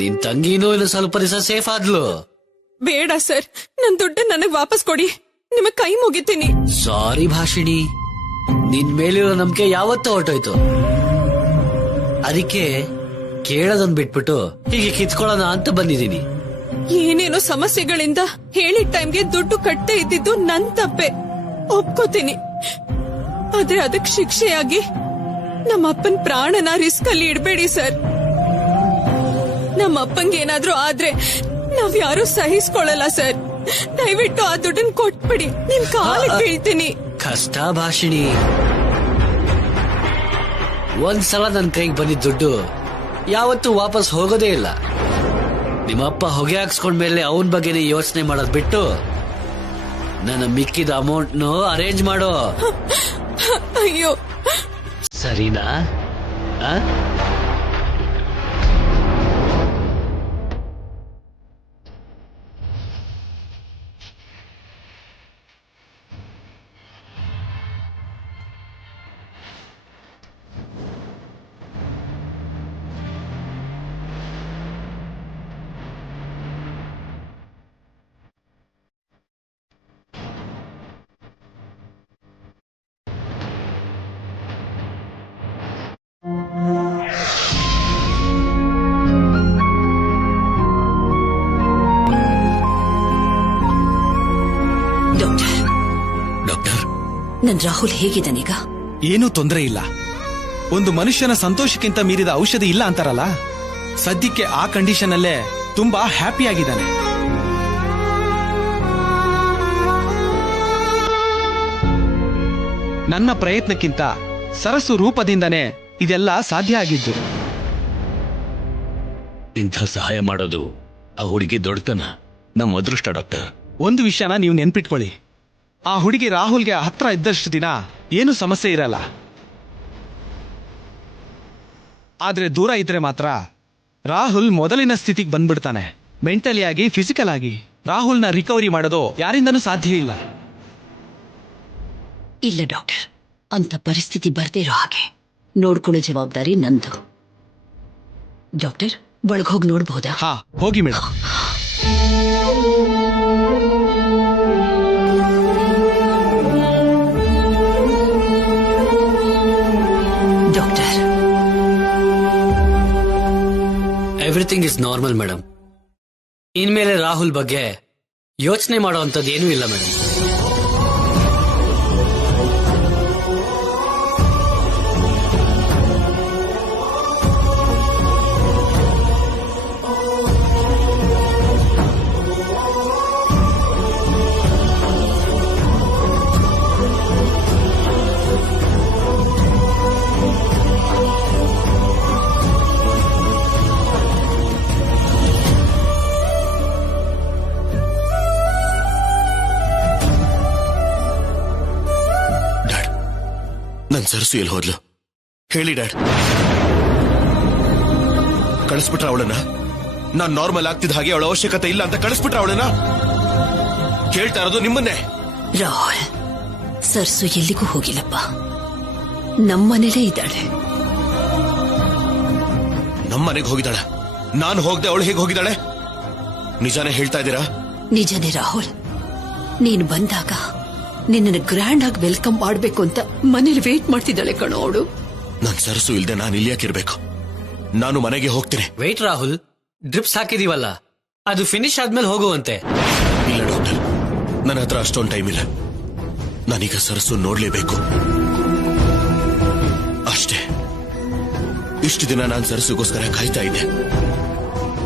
ನಿನ್ ತಂಗಿನೂ ಇನ್ನು ಸ್ವಲ್ಪ ದಿವಸ ಸೇಫ್ ಆದ್ಲು. ಬೇಡ ಸರ್, ನನ್ ದುಡ್ಡು ನನಗ್ ವಾಪಸ್ ಕೊಡಿ, ನಿಮಗ್ ಕೈ ಮುಗಿತೀನಿ. ಸಾರಿ ಭಾಷಿಣಿ, ನಿನ್ ಮೇಲಿರೋ ನಂಬಿಕೆ ಯಾವತ್ತೂ ಹೊರಟೋಯ್ತು. ಅದಕ್ಕೆ ಕೇಳೋದನ್ ಬಿಟ್ಬಿಟ್ಟು ಹೀಗೆ ಕಿತ್ಕೊಳ್ಳೋಣ ಅಂತ ಬಂದಿದ್ದೀನಿ. ಏನೇನೋ ಸಮಸ್ಯೆಗಳಿಂದ ಹೇಳಿದ ಟೈಮ್ಗೆ ದುಡ್ಡು ಕಟ್ಟದೆ ಇದ್ದಿದ್ದು ನನ್ ತಪ್ಪೆ, ಒಪ್ಕೋತೀನಿ. ಆದ್ರೆ ಅದಕ್ ಶಿಕ್ಷೆಯಾಗಿ ನಮ್ಮ ಅಪ್ಪನ್ ಪ್ರಾಣನ ರಿಸ್ಕ್ ಅಲ್ಲಿ ಇಡ್ಬೇಡಿ ಸರ್. ನಮ್ಮ ಅಪ್ಪಂಗೆ ಏನಾದ್ರೂ ಆದ್ರೆ ನಾವ್ಯಾರು ಸಹಿಸ್ಕೊಳ್ಳಲ್ಲ ಸರ್. ದಯವಿಟ್ಟು ಆ ದುಡ್ಡನ್ ಕೊಟ್ಬಿಡಿ, ನಿಮ್ ಕಾಲಿಗೆ ಬೀಳ್ತೀನಿ. ಕಷ್ಟ ಭಾಷಿಣಿ, ಒಂದ್ಸಲ ನನ್ ಕೈಗೆ ಬಂದಿದ್ದ ದುಡ್ಡು ಯಾವತ್ತೂ ವಾಪಸ್ ಹೋಗೋದೇ ಇಲ್ಲ. ನಿಮ್ಮಪ್ಪ ಹೊಗೆ ಹಾಕ್ಸ್ಕೊಂಡ್ಮೇಲೆ ಅವನ್ ಬಗ್ಗೆನೇ ಯೋಚನೆ ಮಾಡೋದ್ ಬಿಟ್ಟು ನನ್ನ ಮಿಕ್ಕಿದ ಅಮೌಂಟ್ನು ಅರೇಂಜ್ ಮಾಡೋ. ಅಯ್ಯೋ ಸರಿನಾ? ಆ? ಡಾಕ್ಟರ್, ನನ್ ರಾಹುಲ್ ಹೇಗಿದ್ದಾನೀಗ? ಏನೂ ತೊಂದರೆ ಇಲ್ಲ. ಒಂದು ಮನುಷ್ಯನ ಸಂತೋಷಕ್ಕಿಂತ ಮೀರಿದ ಔಷಧಿ ಇಲ್ಲ ಅಂತಾರಲ್ಲ, ಸದ್ಯಕ್ಕೆ ಆ ಕಂಡೀಷನ್ ಅಲ್ಲೇ ತುಂಬಾ ಹ್ಯಾಪಿ ಆಗಿದ್ದಾನೆ. ನನ್ನ ಪ್ರಯತ್ನಕ್ಕಿಂತ ಸರಸು ರೂಪದಿಂದನೇ ಇದೆಲ್ಲ ಸಾಧ್ಯ ಆಗಿದ್ದು. ಇಂಥ ಸಹಾಯ ಮಾಡೋದು ಆ ಹುಡುಗಿ ದೊಡ್ಡತನ, ನಮ್ಮ ಅದೃಷ್ಟ ಡಾಕ್ಟರ್. ಒಂದು ವಿಷಯನ ನೀವು ನೆನ್ಪಿಟ್ಕೊಳ್ಳಿ, ಆ ಹುಡುಗಿ ರಾಹುಲ್ಗೆ ಹತ್ರ ಇದ್ದಷ್ಟು ದಿನ ಏನು ಸಮಸ್ಯೆ ಇರಲ್ಲ. ಆದ್ರೆ ದೂರ ಇದ್ರೆ ಮಾತ್ರ ರಾಹುಲ್ ಮೊದಲಿನ ಸ್ಥಿತಿಗೆ ಬಂದ್ಬಿಡ್ತಾನೆ. ಮೆಂಟಲಿ ಆಗಿ, ಫಿಸಿಕಲ್ ಆಗಿ ರಾಹುಲ್ನ ರಿಕವರಿ ಮಾಡೋದು ಯಾರಿಂದನೂ ಸಾಧ್ಯ ಇಲ್ಲ. ಇಲ್ಲ ಡಾಕ್ಟರ್, ಅಂತ ಪರಿಸ್ಥಿತಿ ಬರ್ದೇ ಇರೋ ಹಾಗೆ ನೋಡ್ಕೊಳ್ಳೋ ಜವಾಬ್ದಾರಿ ನಂದು. ಡಾಕ್ಟರ್, ಒಳಗೋಗಿ ನೋಡ್ಬಹುದಾ? ಹಾ, ಹೋಗಿ madam. Doctor, everything is normal madam. ಇನ್ಮೇಲೆ ರಾಹುಲ್ ಬಗ್ಗೆ ಯೋಚನೆ ಮಾಡುವಂಥದ್ದು ಏನೂ ಇಲ್ಲ ಮೇಡಮ್. ನನ್ ಸರಸು ಎಲ್ಲಿ ಹೋದ್ಲು ಹೇಳಿ ಡ್ಯಾಡ್? ಕಳಿಸ್ಬಿಟ್ರ ಅವಳನ್ನ? ನಾನ್ ನಾರ್ಮಲ್ ಆಗ್ತಿದ್ದ ಹಾಗೆ ಅವಳ ಅವಶ್ಯಕತೆ ಇಲ್ಲ ಅಂತ ಕಳಿಸ್ಬಿಟ್ರ ಅವಳನ್ನ? ಕೇಳ್ತಾ ಇರೋದು ನಿಮ್ಮನ್ನೇ. ರಾಹುಲ್, ಸರ್ಸು ಎಲ್ಲಿಗೂ ಹೋಗಿಲ್ಲಪ್ಪ, ನಮ್ಮನೇಲೇ ಇದ್ದಾಳೆ. ನಮ್ಮನೆಗೆ ಹೋಗಿದ್ದಾಳೆ? ನಾನು ಹೋಗದೆ ಅವಳು ಹೇಗೆ ಹೋಗಿದ್ದಾಳೆ? ನಿಜಾನೇ ಹೇಳ್ತಾ ಇದ್ದೀರಾ? ನಿಜನೇ ರಾಹುಲ್, ನೀನು ಬಂದಾಗ ನಿನ್ನನ್ನು ಗ್ರ್ಯಾಂಡ್ ಆಗಿ ವೆಲ್ಕಮ್ ಮಾಡ್ಬೇಕು ಅಂತ ಮನೇಲಿ ವೇಟ್ ಮಾಡ್ತಿದ್ದಾಳೆ ಕಣೋ ಅವಳು. ನನ್ ಸರಸು ಇಲ್ದೆ ನಾನು ಇಲ್ಲಿ ಯಾಕಿರ್ಬೇಕು? ನಾನು ಮನೆಗೆ ಹೋಗ್ತೀನಿ. ವೇಟ್ ರಾಹುಲ್, ಡ್ರಿಪ್ಸ್ ಹಾಕಿದೀವಲ್ಲ, ಅದು ಫಿನಿಶ್ ಆದ್ಮೇಲೆ ಹೋಗುವಂತೆ. ಇಲ್ಲ ಡಾಕ್ಟರ್, ನನ್ನ ಹತ್ರ ಅಷ್ಟೊಂದು ಟೈಮ್ ಇಲ್ಲ. ನಾನೀಗ ಸರಸು ನೋಡ್ಲೇಬೇಕು ಅಷ್ಟೇ. ಇಷ್ಟು ದಿನ ನಾನು ಸರಸುಗೋಸ್ಕರ ಕಾಯ್ತಾ ಇದ್ದೆ,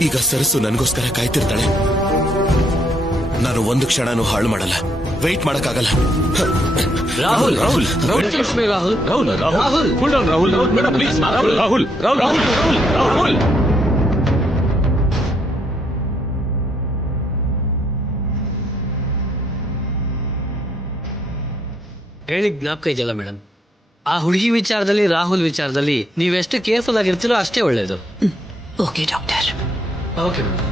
ಈಗ ಸರಸು ನನಗೋಸ್ಕರ ಕಾಯ್ತಿರ್ತಾಳೆ. ನಾನು ಒಂದು ಕ್ಷಣನೂ ಹಾಳು ಮಾಡಲ್ಲ, ವೆಯ್ಟ್ ಮಾಡಕ್ಕಾಗಲ್ಲ. ರಾಹುಲ್ ರಾಹುಲ್ ರಾಹುಲ್ ರಾಹುಲ್ ರಾಹುಲ್ ರಾಹುಲ್ ರಾಹುಲ್ ಹೇಳಿ ಜ್ಞಾಪಕ ಇದೆಯಲ್ಲ ಮೇಡಮ್, ಆ ಹುಡುಗಿ ವಿಚಾರದಲ್ಲಿ, ರಾಹುಲ್ ವಿಚಾರದಲ್ಲಿ ನೀವೆಷ್ಟು ಕೇರ್ಫುಲ್ ಆಗಿರ್ತೀರೋ ಅಷ್ಟೇ ಒಳ್ಳೇದು. Okay doctor. Okay madam.